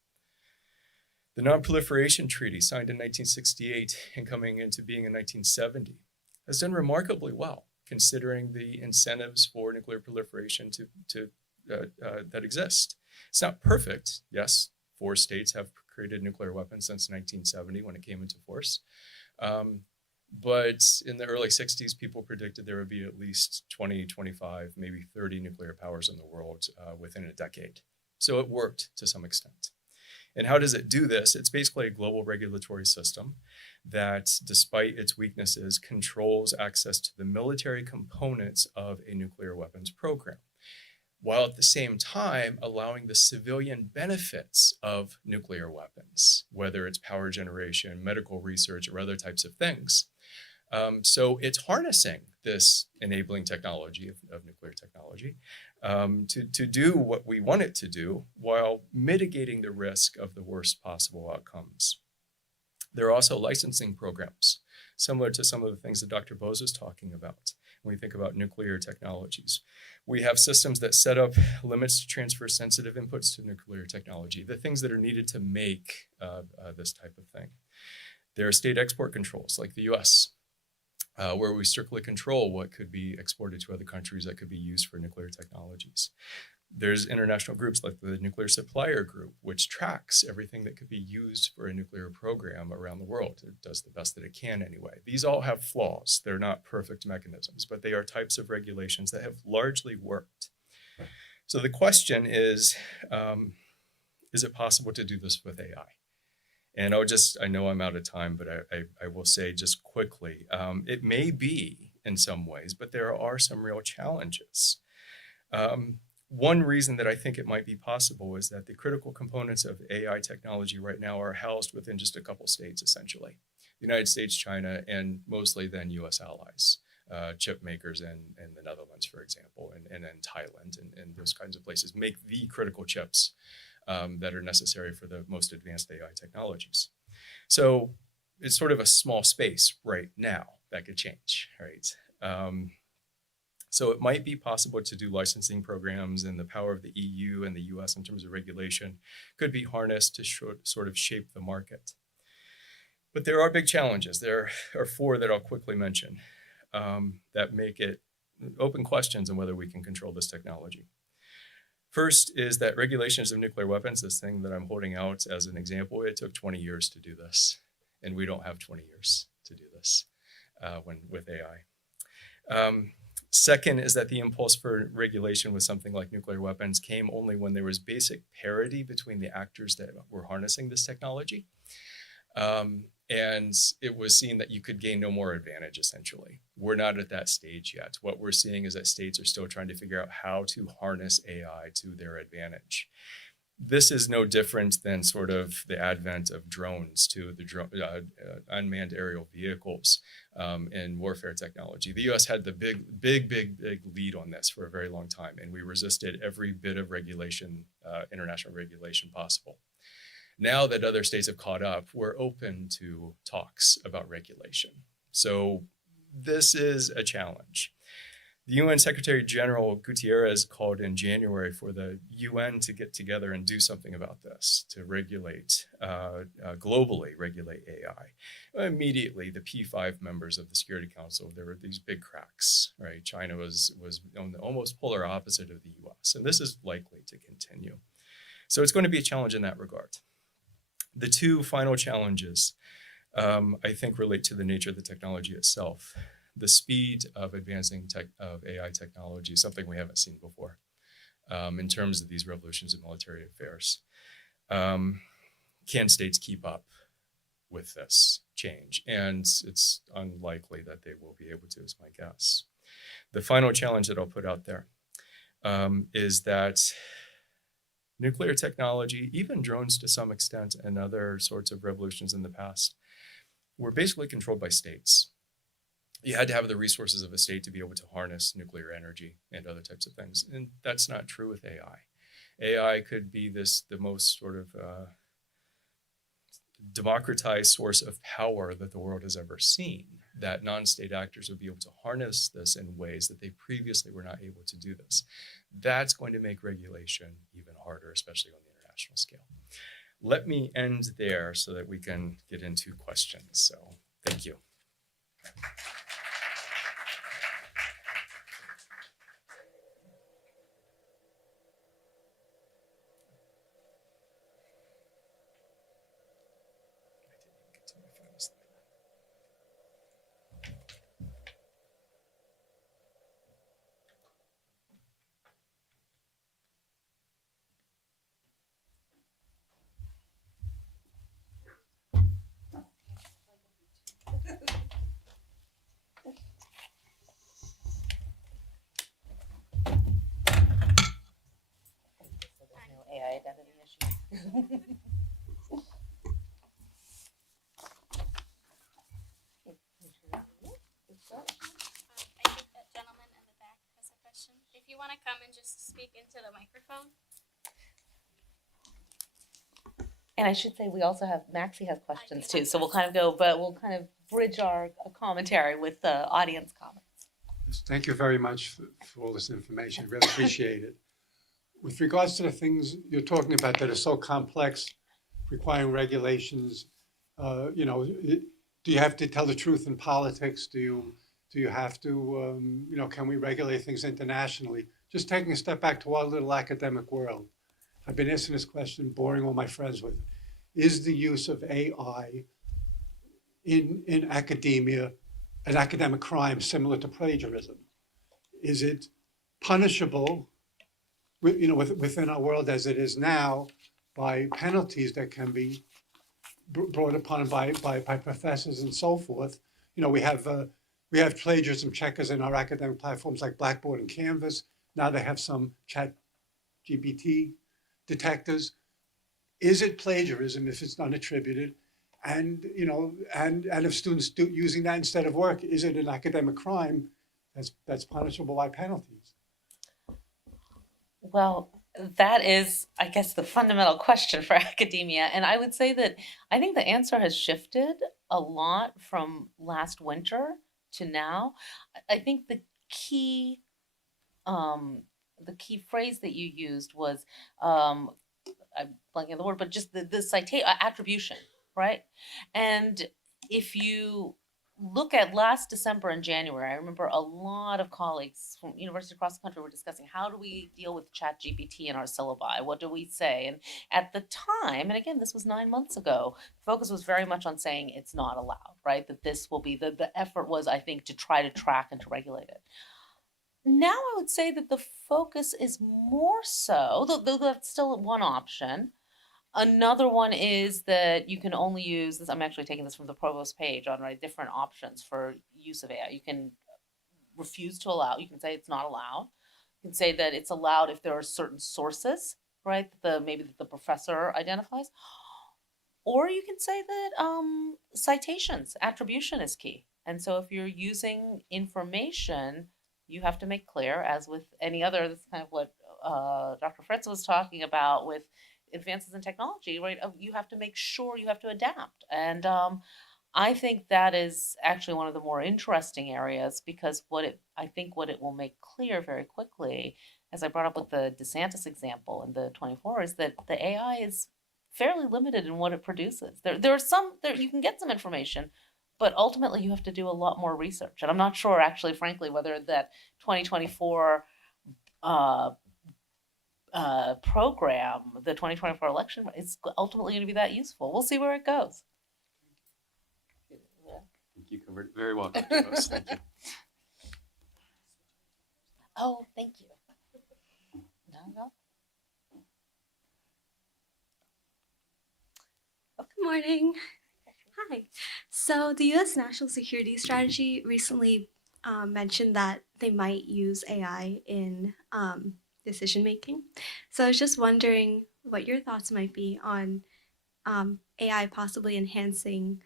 The Non-Proliferation Treaty, signed in 1968 and coming into being in 1970, has done remarkably well, considering the incentives for nuclear proliferation that exist. It's not perfect. Yes, 4 states have created nuclear weapons since 1970 when it came into force. But in the early 60s, people predicted there would be at least 20, 25, maybe 30 nuclear powers in the world within a decade. So it worked to some extent. And how does it do this? It's basically a global regulatory system that, despite its weaknesses, controls access to the military components of a nuclear weapons program, while at the same time allowing the civilian benefits of nuclear weapons, whether it's power generation, medical research, or other types of things. So it's harnessing this enabling technology of nuclear technology to do what we want it to do while mitigating the risk of the worst possible outcomes. There are also licensing programs, similar to some of the things that Dr. Bose is talking about when we think about nuclear technologies. We have systems that set up limits to transfer sensitive inputs to nuclear technology, the things that are needed to make this type of thing. There are state export controls like the US, where we strictly control what could be exported to other countries that could be used for nuclear technologies. There's international groups like the Nuclear Supplier Group, which tracks everything that could be used for a nuclear program around the world. It does the best that it can anyway. These all have flaws. They're not perfect mechanisms, but they are types of regulations that have largely worked. So the question is it possible to do this with AI? And I know I'm out of time, but I will say just quickly, it may be in some ways, but there are some real challenges. One reason that I think it might be possible is that the critical components of AI technology right now are housed within just a couple states, essentially. The United States, China, and mostly then US allies, chip makers in the Netherlands, for example, and in Thailand and those kinds of places make the critical chips that are necessary for the most advanced AI technologies. So it's sort of a small space right now that could change, right? So it might be possible to do licensing programs, and the power of the EU and the US in terms of regulation could be harnessed to sort of shape the market. But there are big challenges. There are 4 that I'll quickly mention that make it open questions on whether we can control this technology. First is that regulations of nuclear weapons, this thing that I'm holding out as an example, it took 20 years to do this, and we don't have 20 years to do this with AI. Second is that the impulse for regulation with something like nuclear weapons came only when there was basic parity between the actors that were harnessing this technology. And it was seen that you could gain no more advantage, essentially. We're not at that stage yet. What we're seeing is that states are still trying to figure out how to harness AI to their advantage. This is no different than sort of the advent of drones to the unmanned aerial vehicles in warfare technology. The US had the big lead on this for a very long time, and we resisted every bit of regulation, international regulation possible. Now that other states have caught up, we're open to talks about regulation. So this is a challenge. The UN Secretary General Guterres called in January for the UN to get together and do something about this, to regulate, globally regulate AI. Immediately, the P5 members of the Security Council, there were these big cracks, right? China was on the almost polar opposite of the US, and this is likely to continue. So it's going to be a challenge in that regard. The 2 final challenges, I think, relate to the nature of the technology itself. The speed of advancing of AI technology is something we haven't seen before in terms of these revolutions in military affairs. Can states keep up with this change? And it's unlikely that they will be able to, is my guess. The final challenge that I'll put out there is that nuclear technology, even drones to some extent, and other sorts of revolutions in the past, were basically controlled by states. You had to have the resources of a state to be able to harness nuclear energy and other types of things. And that's not true with AI. AI could be the most sort of democratized source of power that the world has ever seen, that non-state actors would be able to harness this in ways that they previously were not able to do this. That's going to make regulation even harder, especially on the international scale. Let me end there so that we can get into questions. So thank you. AI identity issue. I think that gentleman in the back has a question. If you want to come and just speak into the microphone. And I should say, we also have, Maxie has questions too, so we'll kind of go, but we'll kind of bridge our commentary with the audience comments. Thank you very much for all this information. Really appreciate it. With regards to the things you're talking about that are so complex, requiring regulations, do you have to tell the truth in politics? Do you have to, can we regulate things internationally? Just taking a step back to our little academic world. I've been asking this question, boring all my friends with it. Is the use of AI in academia an academic crime similar to plagiarism? Is it punishable, within our world as it is now, by penalties that can be brought upon by professors and so forth? We have plagiarism checkers in our academic platforms like Blackboard and Canvas. Now they have some chat GPT detectors. Is it plagiarism if it's unattributed? And if students do using that instead of work, is it an academic crime that's punishable by penalties? Well, that is, I guess, the fundamental question for academia. And I would say that I think the answer has shifted a lot from last winter to now. I think the key phrase that you used was, I'm blanking on the word, but just the citation attribution, right? And if you look at last December and January, I remember a lot of colleagues from universities across the country were discussing how do we deal with ChatGPT in our syllabi? What do we say? And at the time, and again, this was 9 months ago, the focus was very much on saying it's not allowed, right? That this will be, the effort was, I think, to try to track and to regulate it. Now I would say that the focus is more so, though that's still one option. Another one is that you can only use this. I'm actually taking this from the provost page on different options for use of AI. You can refuse to allow. You can say it's not allowed. You can say that it's allowed if there are certain sources, right? Maybe that the professor identifies. Or you can say that citations, attribution is key. And so if you're using information, you have to make clear, as with any other, this is kind of what Dr. Fritz was talking about with advances in technology, right? You have to make sure you have to adapt. And I think that is actually one of the more interesting areas, because I think what it will make clear very quickly, as I brought up with the DeSantis example in the 24, is that the AI is fairly limited in what it produces. There you can get some information, but ultimately you have to do a lot more research. And I'm not sure, actually, frankly, whether that 2024 program, the 2024 election, is ultimately going to be that useful. We'll see where it goes. I think you covered it very well, Dr. Rose. Thank you. Oh, thank you. No. Good morning. Hi. So the U.S. National Security Strategy recently mentioned that they might use AI in decision making. So I was just wondering what your thoughts might be on AI possibly enhancing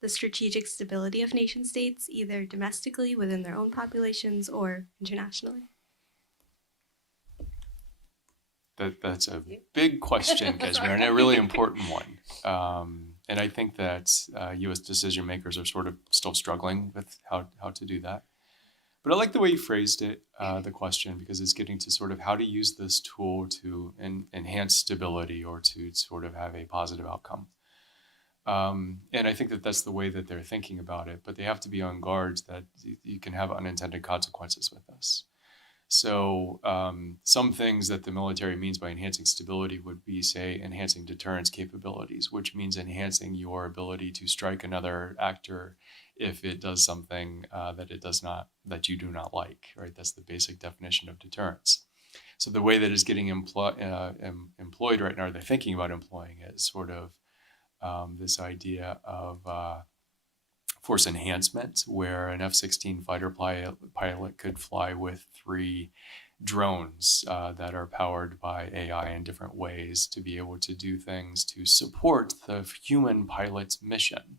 the strategic stability of nation states, either domestically within their own populations or internationally? That's a big question, Casimir, and a really important one. And I think that U.S. decision makers are sort of still struggling with how to do that. But I like the way you phrased it, the question, because it's getting to sort of how to use this tool to enhance stability or to sort of have a positive outcome. And I think that that's the way that they're thinking about it, but they have to be on guard that you can have unintended consequences with this. So some things that the military means by enhancing stability would be, say, enhancing deterrence capabilities, which means enhancing your ability to strike another actor if it does something that you do not like, right? That's the basic definition of deterrence. So the way that it's getting employed right now, or they're thinking about employing it, is sort of this idea of force enhancement, where an F-16 fighter pilot could fly with 3 drones that are powered by AI in different ways to be able to do things to support the human pilot's mission.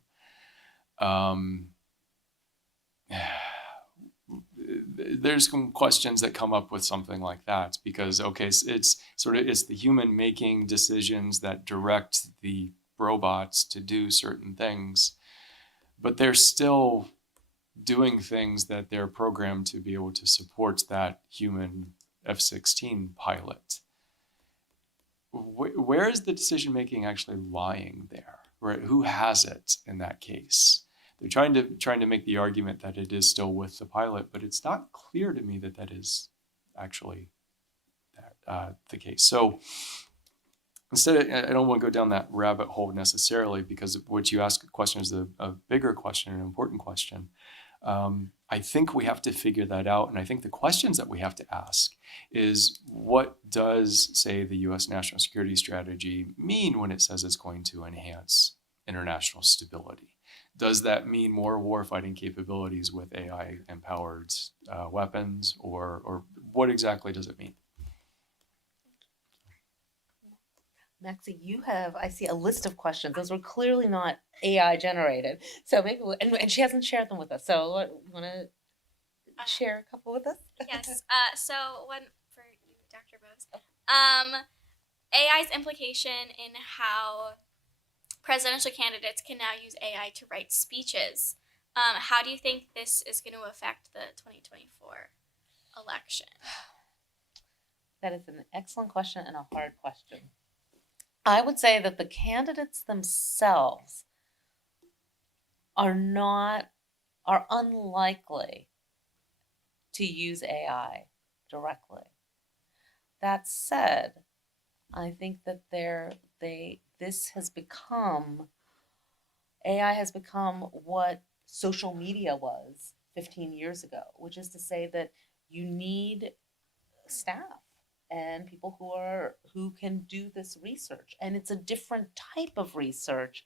There's some questions that come up with something like that because, okay, it's the human making decisions that direct the robots to do certain things, but they're still doing things that they're programmed to be able to support that human F-16 pilot. Where is the decision making actually lying there? Right? Who has it in that case? They're trying to make the argument that it is still with the pilot, but it's not clear to me that that is actually the case. So instead, I don't want to go down that rabbit hole necessarily, because what you ask a question is a bigger question, an important question. I think we have to figure that out. And I think the questions that we have to ask is, what does, say, the U.S. national security strategy mean when it says it's going to enhance international stability? Does that mean more warfighting capabilities with AI-empowered weapons, or what exactly does it mean? Maxie, I see a list of questions. Those were clearly not AI generated. So maybe, and she hasn't shared them with us. So you want to share a couple with us? Yes. So one for you, Dr. Bose. AI's implication in how presidential candidates can now use AI to write speeches. How do you think this is going to affect the 2024 election? That is an excellent question and a hard question. I would say that the candidates themselves are unlikely to use AI directly. That said, I think that AI has become what social media was 15 years ago, which is to say that you need staff and people who can do this research. And it's a different type of research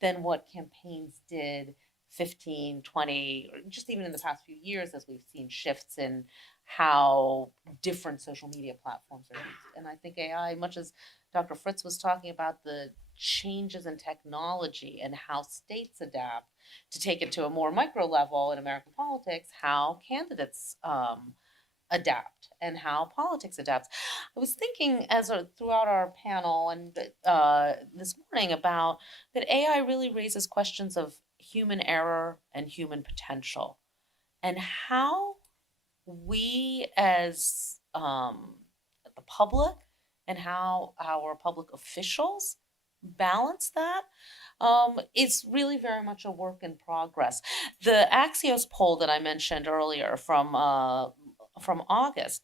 than what campaigns did 15, 20, or just even in the past few years, as we've seen shifts in how different social media platforms are used. And I think AI, much as Dr. Fritz was talking about the changes in technology and how states adapt, to take it to a more micro level in American politics, how candidates adapt and how politics adapts. I was thinking throughout our panel and this morning about that AI really raises questions of human error and human potential, and how we as the public and how our public officials balance that is really very much a work in progress. The Axios poll that I mentioned earlier from August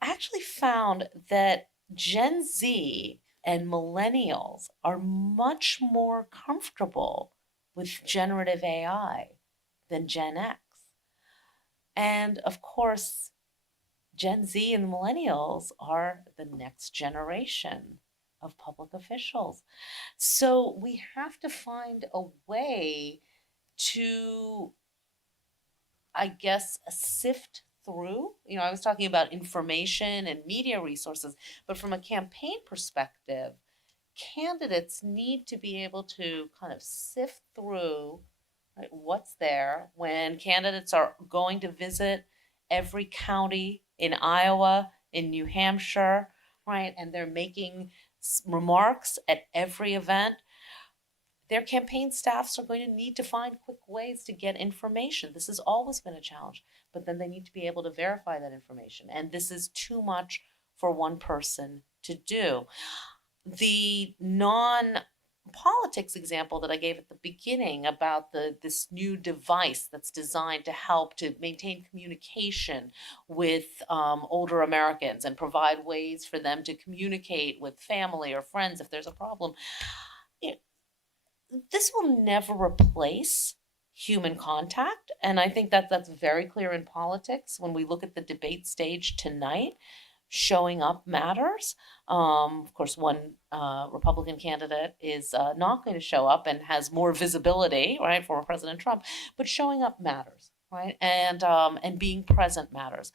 actually found that Gen Z and millennials are much more comfortable with generative AI than Gen X. And of course, Gen Z and millennials are the next generation of public officials. So we have to find a way to, I guess, sift through. I was talking about information and media resources, but from a campaign perspective, candidates need to be able to kind of sift through, right, what's there when candidates are going to visit every county in Iowa, in New Hampshire, right, and they're making remarks at every event. Their campaign staffs are going to need to find quick ways to get information. This has always been a challenge, but then they need to be able to verify that information. And this is too much for one person to do. The non-politics example that I gave at the beginning about this new device that's designed to help to maintain communication with older Americans and provide ways for them to communicate with family or friends if there's a problem. This will never replace human contact. And I think that that's very clear in politics. When we look at the debate stage tonight, showing up matters. Of course, one Republican candidate is not going to show up and has more visibility, right, for President Trump, but showing up matters, right? And being present matters.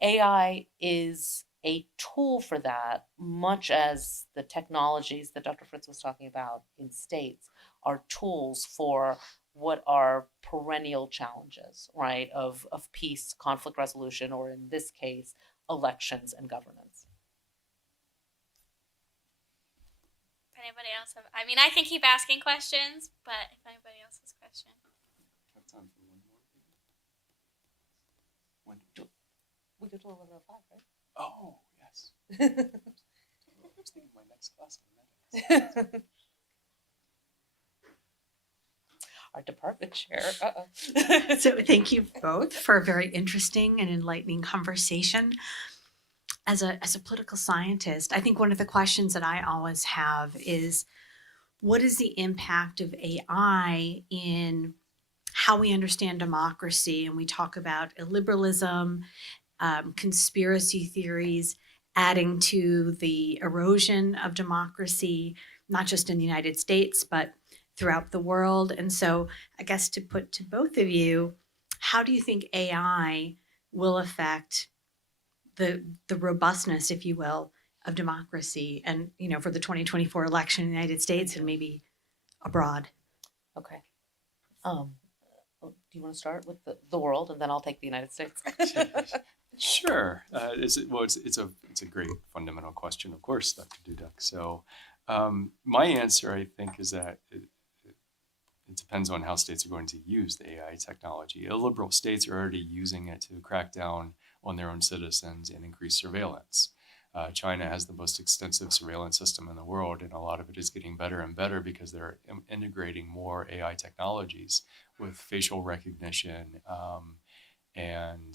AI is a tool for that, much as the technologies that Dr. Fritz was talking about in states are tools for what are perennial challenges, right, of peace, conflict resolution, or in this case, elections and governance. If anybody else have, I mean, I can keep asking questions, but if anybody else has a question. Have time for one more? We go to 11:05, right? Oh, yes. I was thinking my next class on that. Our department chair. So thank you both for a very interesting and enlightening conversation. As a political scientist, I think one of the questions that I always have is, what is the impact of AI in how we understand democracy? And we talk about illiberalism, conspiracy theories, adding to the erosion of democracy, not just in the United States, but throughout the world. And so I guess to put to both of you, how do you think AI will affect the robustness, if you will, of democracy and, you know, for the 2024 election in the United States and maybe abroad? Okay. Do you want to start with the world, and then I'll take the United States? Sure. It's a great fundamental question, of course, Dr. Dudek. So my answer, I think, is that it depends on how states are going to use the AI technology. Illiberal states are already using it to crack down on their own citizens and increase surveillance. China has the most extensive surveillance system in the world, and a lot of it is getting better and better because they're integrating more AI technologies with facial recognition and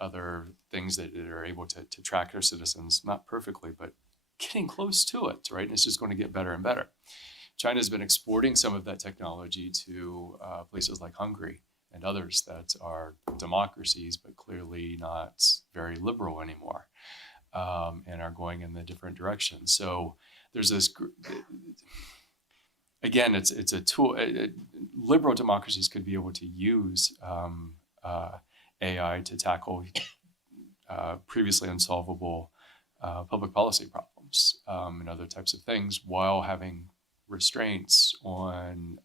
other things that are able to track their citizens, not perfectly, but getting close to it, right? And it's just going to get better and better. China's been exporting some of that technology to places like Hungary and others that are democracies, but clearly not very liberal anymore, and are going in the different directions. So there's this, again, it's a tool. Liberal democracies could be able to use AI to tackle previously unsolvable public policy problems and other types of things, while having restraints on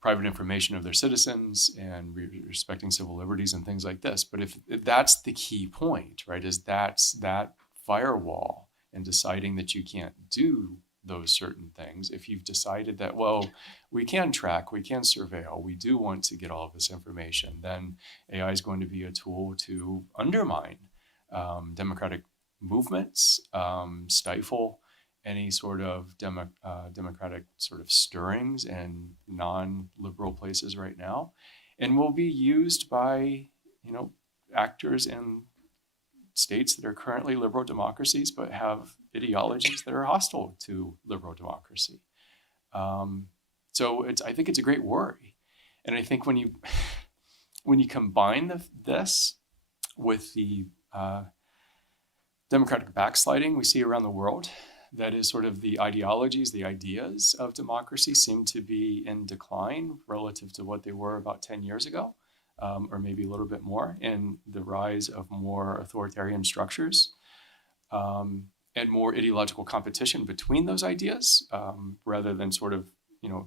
private information of their citizens and respecting civil liberties and things like this. But if that's the key point, right, is that's that firewall, and deciding that you can't do those certain things. If you've decided that, well, we can track, we can surveil, we do want to get all of this information, then AI is going to be a tool to undermine democratic movements, stifle any sort of democratic sort of stirrings in non-liberal places right now, and will be used by, actors in states that are currently liberal democracies but have ideologies that are hostile to liberal democracy. So I think it's a great worry, and I think when you combine this with the democratic backsliding we see around the world, that is sort of the ideologies, the ideas of democracy seem to be in decline relative to what they were about 10 years ago, or maybe a little bit more, and the rise of more authoritarian structures. and more ideological competition between those ideas, rather than sort of,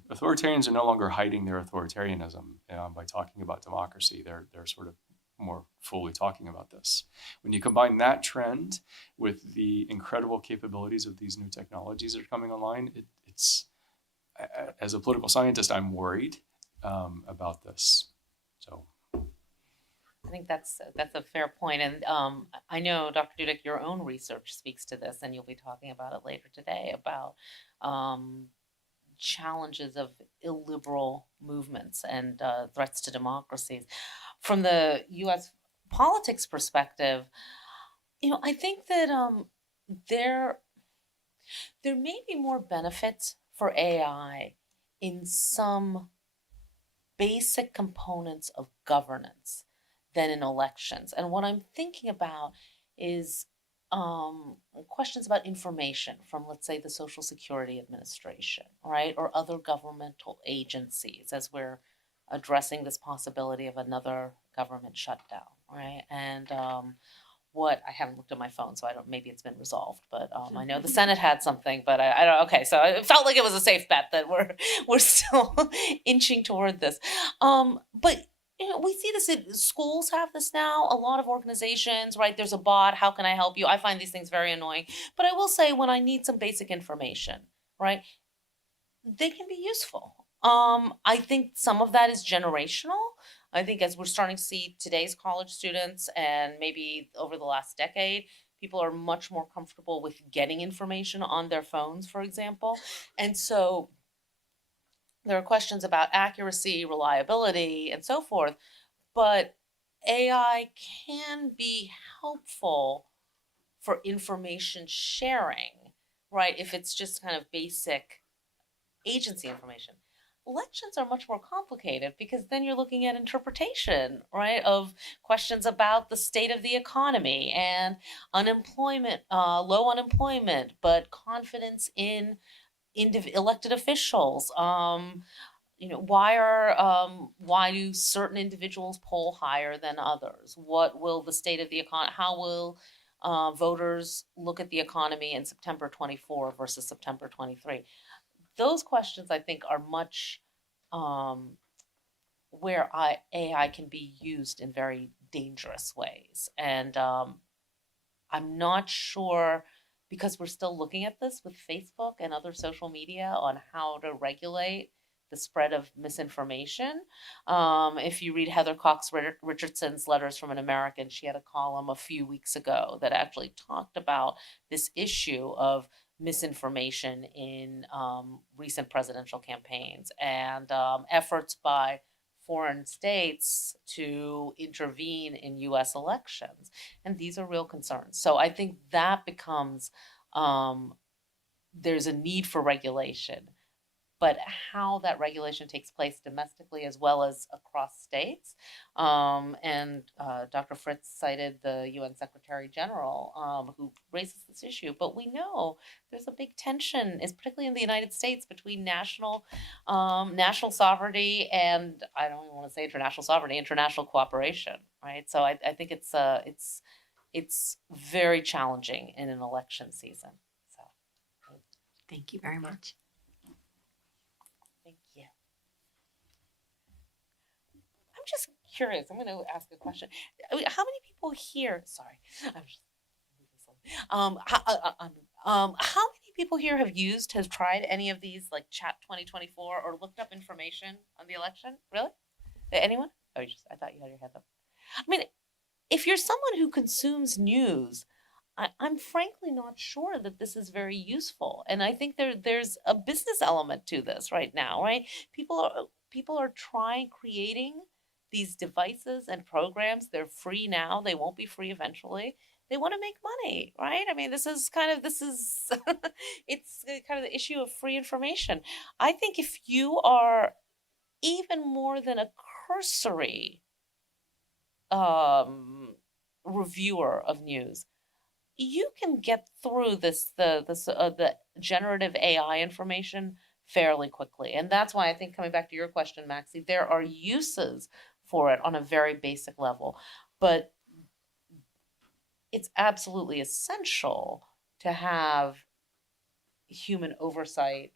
authoritarians are no longer hiding their authoritarianism by talking about democracy. They're sort of more fully talking about this. When you combine that trend with the incredible capabilities of these new technologies that are coming online, it's as a political scientist, I'm worried about this. So. I think that's a fair point, and I know, Dr. Dudek, your own research speaks to this, and you'll be talking about it later today about challenges of illiberal movements and threats to democracies. From the U.S. politics perspective, I think that there may be more benefits for AI in some basic components of governance than in elections. And what I'm thinking about is questions about information from, let's say, the Social Security Administration, right, or other governmental agencies, as we're addressing this possibility of another government shutdown, right? And I haven't looked at my phone, so I don't. Maybe it's been resolved, but I know the Senate had something, but I don't. Okay, so it felt like it was a safe bet that we're still inching toward this. But we see this in schools have this now. A lot of organizations, right? There's a bot. How can I help you? I find these things very annoying. But I will say, when I need some basic information, right, they can be useful. I think some of that is generational. I think as we're starting to see today's college students, and maybe over the last decade, people are much more comfortable with getting information on their phones, for example. And so there are questions about accuracy, reliability, and so forth. But AI can be helpful for information sharing, right? If it's just kind of basic agency information. Elections are much more complicated because then you're looking at interpretation, right, of questions about the state of the economy and unemployment, low unemployment, but confidence in elected officials. Why do certain individuals poll higher than others? What will the state of the economy? How will voters look at the economy in September 24 versus September 23? Those questions, I think, are much where AI can be used in very dangerous ways. And I'm not sure, because we're still looking at this with Facebook and other social media, on how to regulate the spread of misinformation. If you read Heather Cox Richardson's Letters from an American, she had a column a few weeks ago that actually talked about this issue of misinformation in recent presidential campaigns and efforts by foreign states to intervene in U.S. elections. And these are real concerns. So I think that becomes, there's a need for regulation. But how that regulation takes place domestically as well as across states. And Dr. Fritz cited the UN Secretary General who raises this issue. But we know there's a big tension, particularly in the United States, between national sovereignty and, I don't even want to say international sovereignty, international cooperation, right? So I think it's very challenging in an election season. So Thank you very much. thank you. I'm just curious. I'm going to ask a question. How many people here? Sorry, I'm just moving slowly. How many people here have tried any of these, like Chat 2024, or looked up information on the election? Really? Anyone? Oh, I thought you had your hand up. I mean, if you're someone who consumes news, I'm frankly not sure that this is very useful. And I think there's a business element to this right now, right? People are creating these devices and programs. They're free now. They won't be free eventually. They want to make money, right? I mean, it's kind of the issue of free information. I think if you are even more than a cursory reviewer of news, you can get through the generative AI information fairly quickly. And that's why I think, coming back to your question, Maxie, there are uses for it on a very basic level. But it's absolutely essential to have human oversight,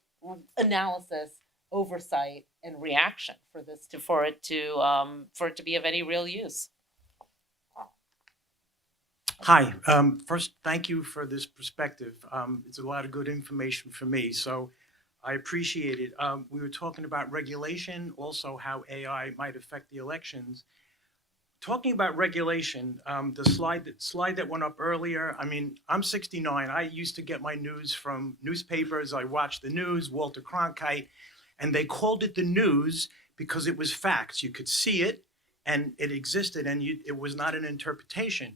analysis, oversight, and reaction for this for it to be of any real use. Hi. First, thank you for this perspective. It's a lot of good information for me, so I appreciate it. We were talking about regulation, also how AI might affect the elections. Talking about regulation, the slide that went up earlier, I mean, I'm 69. I used to get my news from newspapers. I watched the news, Walter Cronkite, and they called it the news because it was facts. You could see it, and it existed, and it was not an interpretation.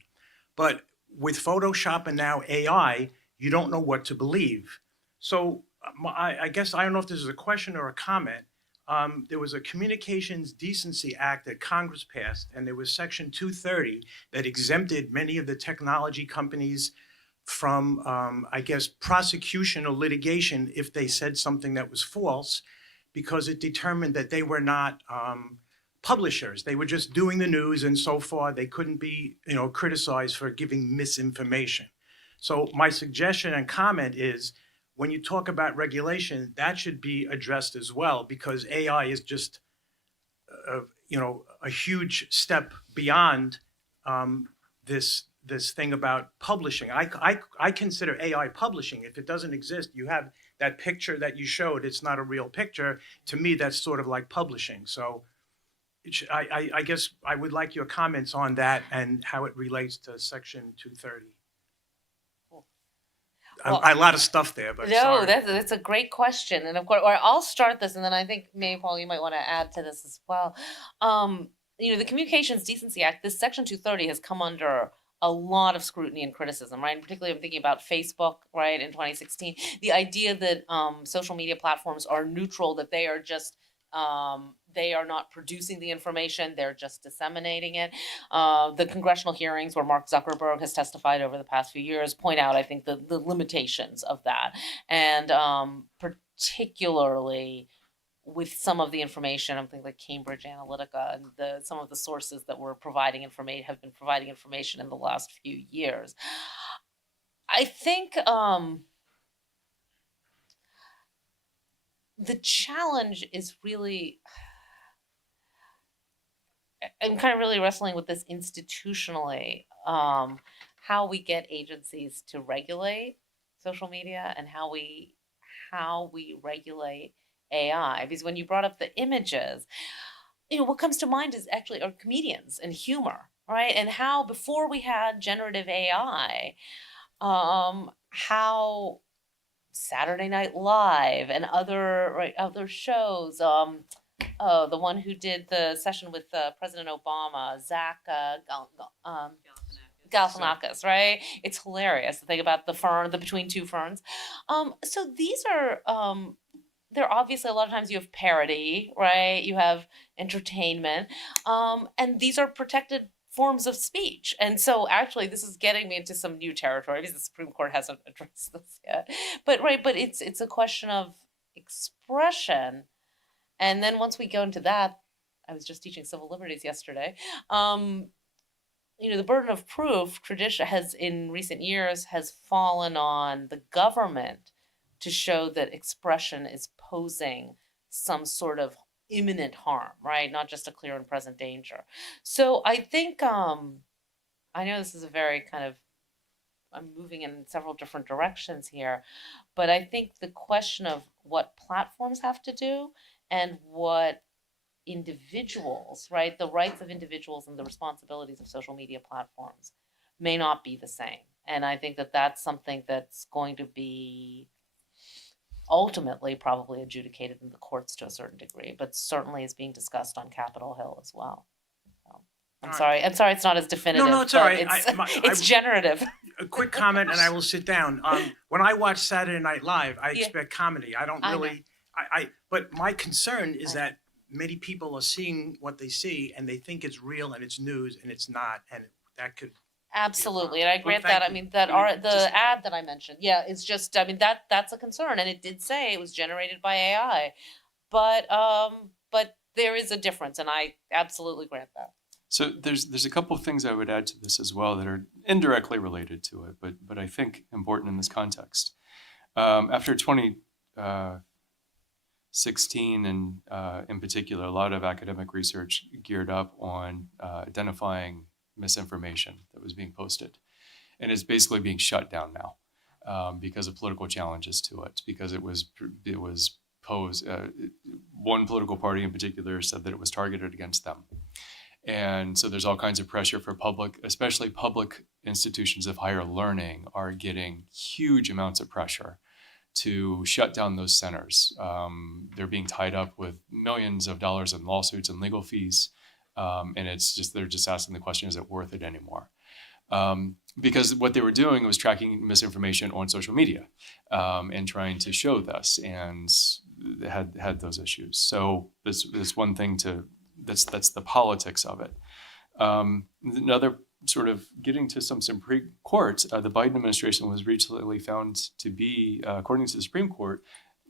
But with Photoshop and now AI, you don't know what to believe. So I guess, I don't know if this is a question or a comment. There was a Communications Decency Act that Congress passed, and there was Section 230 that exempted many of the technology companies from, I guess, prosecution or litigation if they said something that was false, because it determined that they were not publishers. They were just doing the news, and so far they couldn't be, criticized for giving misinformation. So my suggestion and comment is, when you talk about regulation, that should be addressed as well, because AI is just, a huge step beyond this thing about publishing. I consider AI publishing. If it doesn't exist, you have that picture that you showed. It's not a real picture. To me, that's sort of like publishing. So I guess I would like your comments on that and how it relates to Section 230. Well, A lot of stuff there, but no, sorry. that's a great question, and of course, or I'll start this, and then I think maybe Paul, you might want to add to this as well. The Communications Decency Act, this Section 230, has come under a lot of scrutiny and criticism, right? And particularly, I'm thinking about Facebook, right, in 2016. The idea that social media platforms are neutral, that they are just they are not producing the information, they're just disseminating it. The congressional hearings where Mark Zuckerberg has testified over the past few years point out, I think, the limitations of that. And particularly with some of the information, I'm thinking like Cambridge Analytica and some of the sources that were providing information have been providing information in the last few years. I think the challenge is really, I'm kind of really wrestling with this institutionally, how we get agencies to regulate social media and how we regulate AI. Because when you brought up the images, what comes to mind is actually are comedians and humor, right? And how before we had generative AI, how Saturday Night Live and other shows, the one who did the session with President Obama, Zach Galifianakis, right? It's hilarious to think about the between two ferns. So these are they're obviously, a lot of times you have parody, right? You have entertainment, and these are protected forms of speech. And so actually this is getting me into some new territory because the Supreme Court hasn't addressed this yet. But it's a question of expression. And then once we go into that, I was just teaching civil liberties yesterday. The burden of proof tradition has in recent years has fallen on the government to show that expression is posing some sort of imminent harm, right? Not just a clear and present danger. So I think I know this is a very kind of, I'm moving in several different directions here, but I think the question of what platforms have to do and what individuals, right, the rights of individuals and the responsibilities of social media platforms may not be the same. And I think that that's something that's going to be ultimately probably adjudicated in the courts to a certain degree, but certainly is being discussed on Capitol Hill as well. So, I'm sorry it's not as definitive. No, it's all right. It's generative. A quick comment, and I will sit down. When I watch Saturday Night Live, I expect comedy. I don't really. But my concern is that many people are seeing what they see, and they think it's real and it's news, and it's not, and that could. Absolutely, and I grant thank that. you. I mean, the ad that I mentioned, it's just. I mean, that's a concern, and it did say it was generated by AI, but there is a difference, and I absolutely grant that. So there's a couple of things I would add to this as well that are indirectly related to it, but I think important in this context. After 2016 and in particular, a lot of academic research geared up on identifying misinformation that was being posted, and it's basically being shut down now because of political challenges to it, because it was posed. One political party in particular said that it was targeted against them. And so there's all kinds of pressure for especially public institutions of higher learning are getting huge amounts of pressure to shut down those centers. They're being tied up with millions of dollars in lawsuits and legal fees. And they're just asking the question, is it worth it anymore? Because what they were doing was tracking misinformation on social media and trying to show this, and had those issues. So that's one thing that's the politics of it. Another sort of getting to some Supreme Court, the Biden administration was recently found to be, according to the Supreme Court,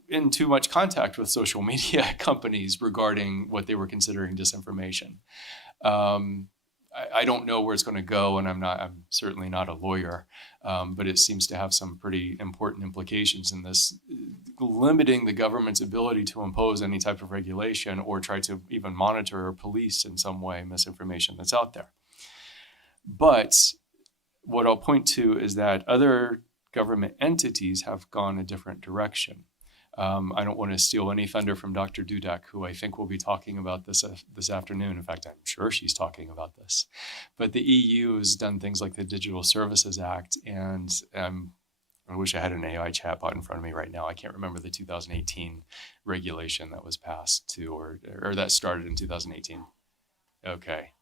in too much contact with social media companies regarding what they were considering disinformation. I don't know where it's going to go, and I'm certainly not a lawyer, but it seems to have some pretty important implications in this, limiting the government's ability to impose any type of regulation or try to even monitor or police in some way misinformation that's out there. But what I'll point to is that other government entities have gone a different direction. I don't want to steal any thunder from Dr. Dudek, who I think will be talking about this afternoon. In fact, I'm sure she's talking about this. But the EU has done things like the Digital Services Act, and I wish I had an AI chatbot in front of me right now. I can't remember the 2018 regulation that was passed or that started in 2018. Okay.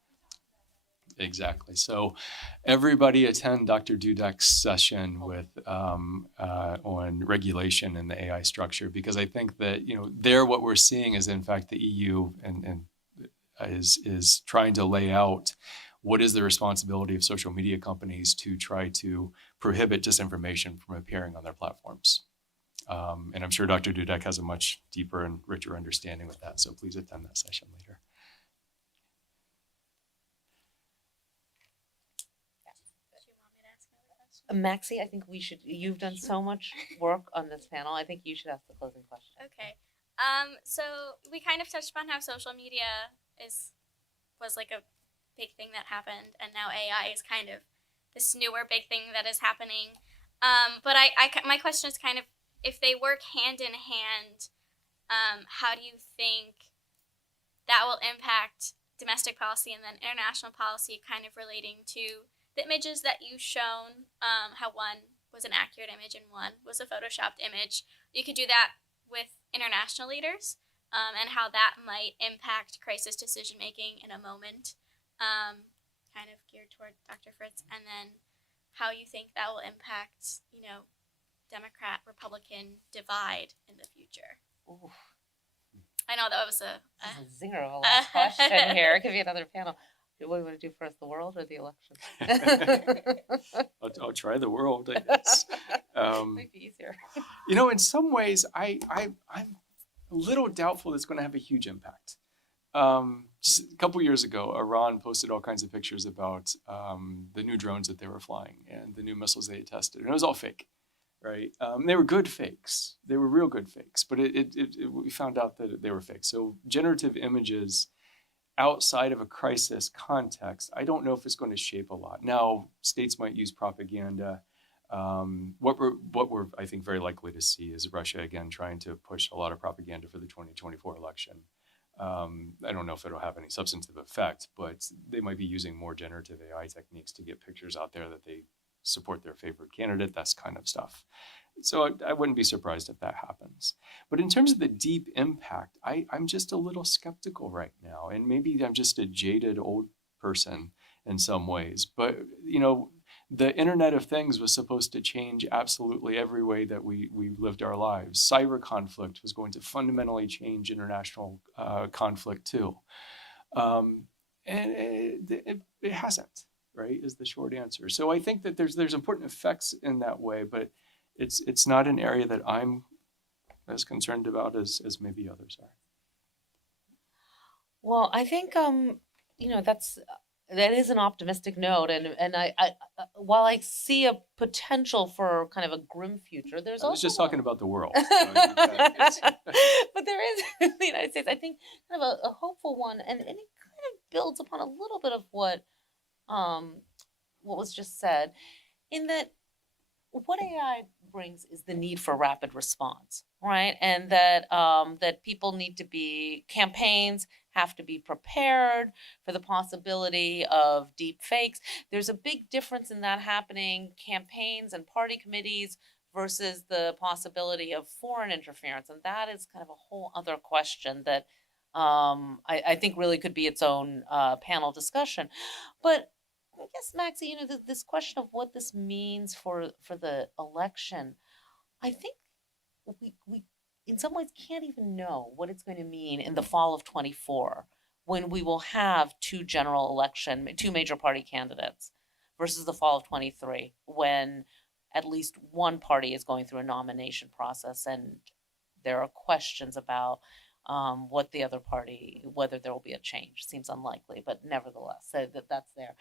Exactly. So everybody attend Dr. Dudek's session with on regulation and the AI structure, because I think that, what we're seeing is in fact the EU and is trying to lay out what is the responsibility of social media companies to try to prohibit disinformation from appearing on their platforms. And I'm sure Dr. Dudek has a much deeper and richer understanding with that. So please attend that session later. Maxie, I think you've done so much work on this panel. I think you should ask the closing question. Okay. So we kind of touched upon how social media was like a big thing that happened, and now AI is kind of this newer big thing that is happening. But my question is kind of, if they work hand in hand, how do you think that will impact domestic policy and then international policy, kind of relating to the images that you've shown, how one was an accurate image and one was a photoshopped image? You could do that with international leaders, and how that might impact crisis decision making in a moment, kind of geared toward Dr. Fritz, and then how you think that will impact, Democrat-Republican divide in the future. Ooh. I know that was a zinger of a last question here. It could be another panel. What do you want to do first, the world or the election? I'll try the world, I guess. Might be easier. In some ways, I'm a little doubtful it's going to have a huge impact. Just a couple years ago, Iran posted all kinds of pictures about the new drones that they were flying and the new missiles they had tested, and it was all fake, right? They were good fakes. They were real good fakes, but we found out that they were fake. So generative images outside of a crisis context, I don't know if it's going to shape a lot. Now, states might use propaganda. What we're, I think, very likely to see is Russia, again, trying to push a lot of propaganda for the 2024 election. I don't know if it'll have any substantive effect, but they might be using more generative AI techniques to get pictures out there that they support their favorite candidate, that kind of stuff. So I wouldn't be surprised if that happens. But in terms of the deep impact, I'm just a little skeptical right now. And maybe I'm just a jaded old person in some ways. But, the Internet of Things was supposed to change absolutely every way that we lived our lives. Cyber conflict was going to fundamentally change international conflict too. And it hasn't, right, is the short answer. So I think that there's important effects in that way, but it's not an area that I'm as concerned about as maybe others are. Well, I think that's that is an optimistic note, and I while I see a potential for kind of a grim future, there's I was also just a- talking about the world. So it's- but there is in the United States, I think, kind of a hopeful one, and it kind of builds upon a little bit of what was just said, in that what AI brings is the need for rapid response, right? And that people need to be campaigns have to be prepared for the possibility of deep fakes. There's a big difference in that happening, campaigns and party committees versus the possibility of foreign interference, and that is kind of a whole other question that I think really could be its own panel discussion. But I guess, Maxie, this question of what this means for the election, I think we in some ways can't even know what it's going to mean in the fall of 24, when we will have two major party candidates, versus the fall of 23, when at least one party is going through a nomination process and there are questions about what the other party, whether there will be a change. Seems unlikely, but nevertheless, so that's there.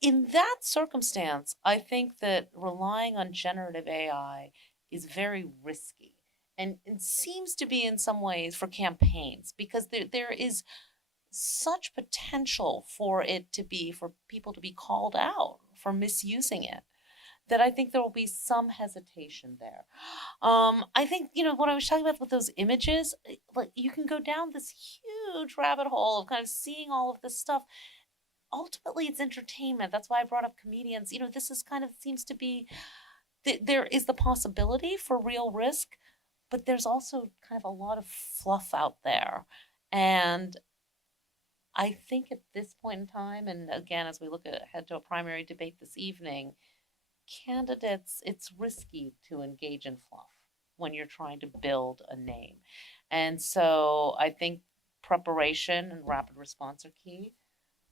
In that circumstance, I think that relying on generative AI is very risky, and seems to be in some ways for campaigns, because there is such potential for people to be called out for misusing it, that I think there will be some hesitation there. I think, what I was talking about with those images, like, you can go down this huge rabbit hole of kind of seeing all of this stuff. Ultimately, it's entertainment. That's why I brought up comedians. This is kind of seems to be, there is the possibility for real risk, but there's also kind of a lot of fluff out there. And I think at this point in time, and again, as we look ahead to a primary debate this evening, candidates, it's risky to engage in fluff when you're trying to build a name. And so I think preparation and rapid response are key.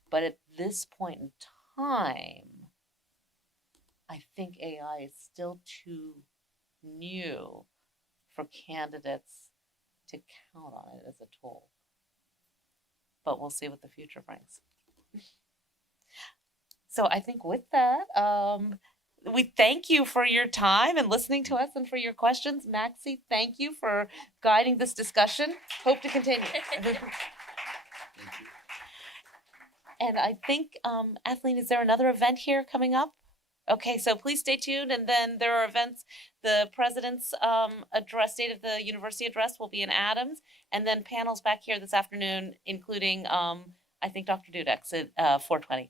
But at this point in time, I think AI is still too new for candidates to count on it as a tool. But we'll see what the future brings. So I think with that, we thank you for your time and listening to us and for your questions. Maxie, thank you for guiding this discussion. Hope to continue. And I think, Athleen, is there another event here coming up? Okay, so please stay tuned. And then there are events. The president's State of the University address will be in Adams. And then panels back here this afternoon, including, I think, Dr. Dudek's at 4:20.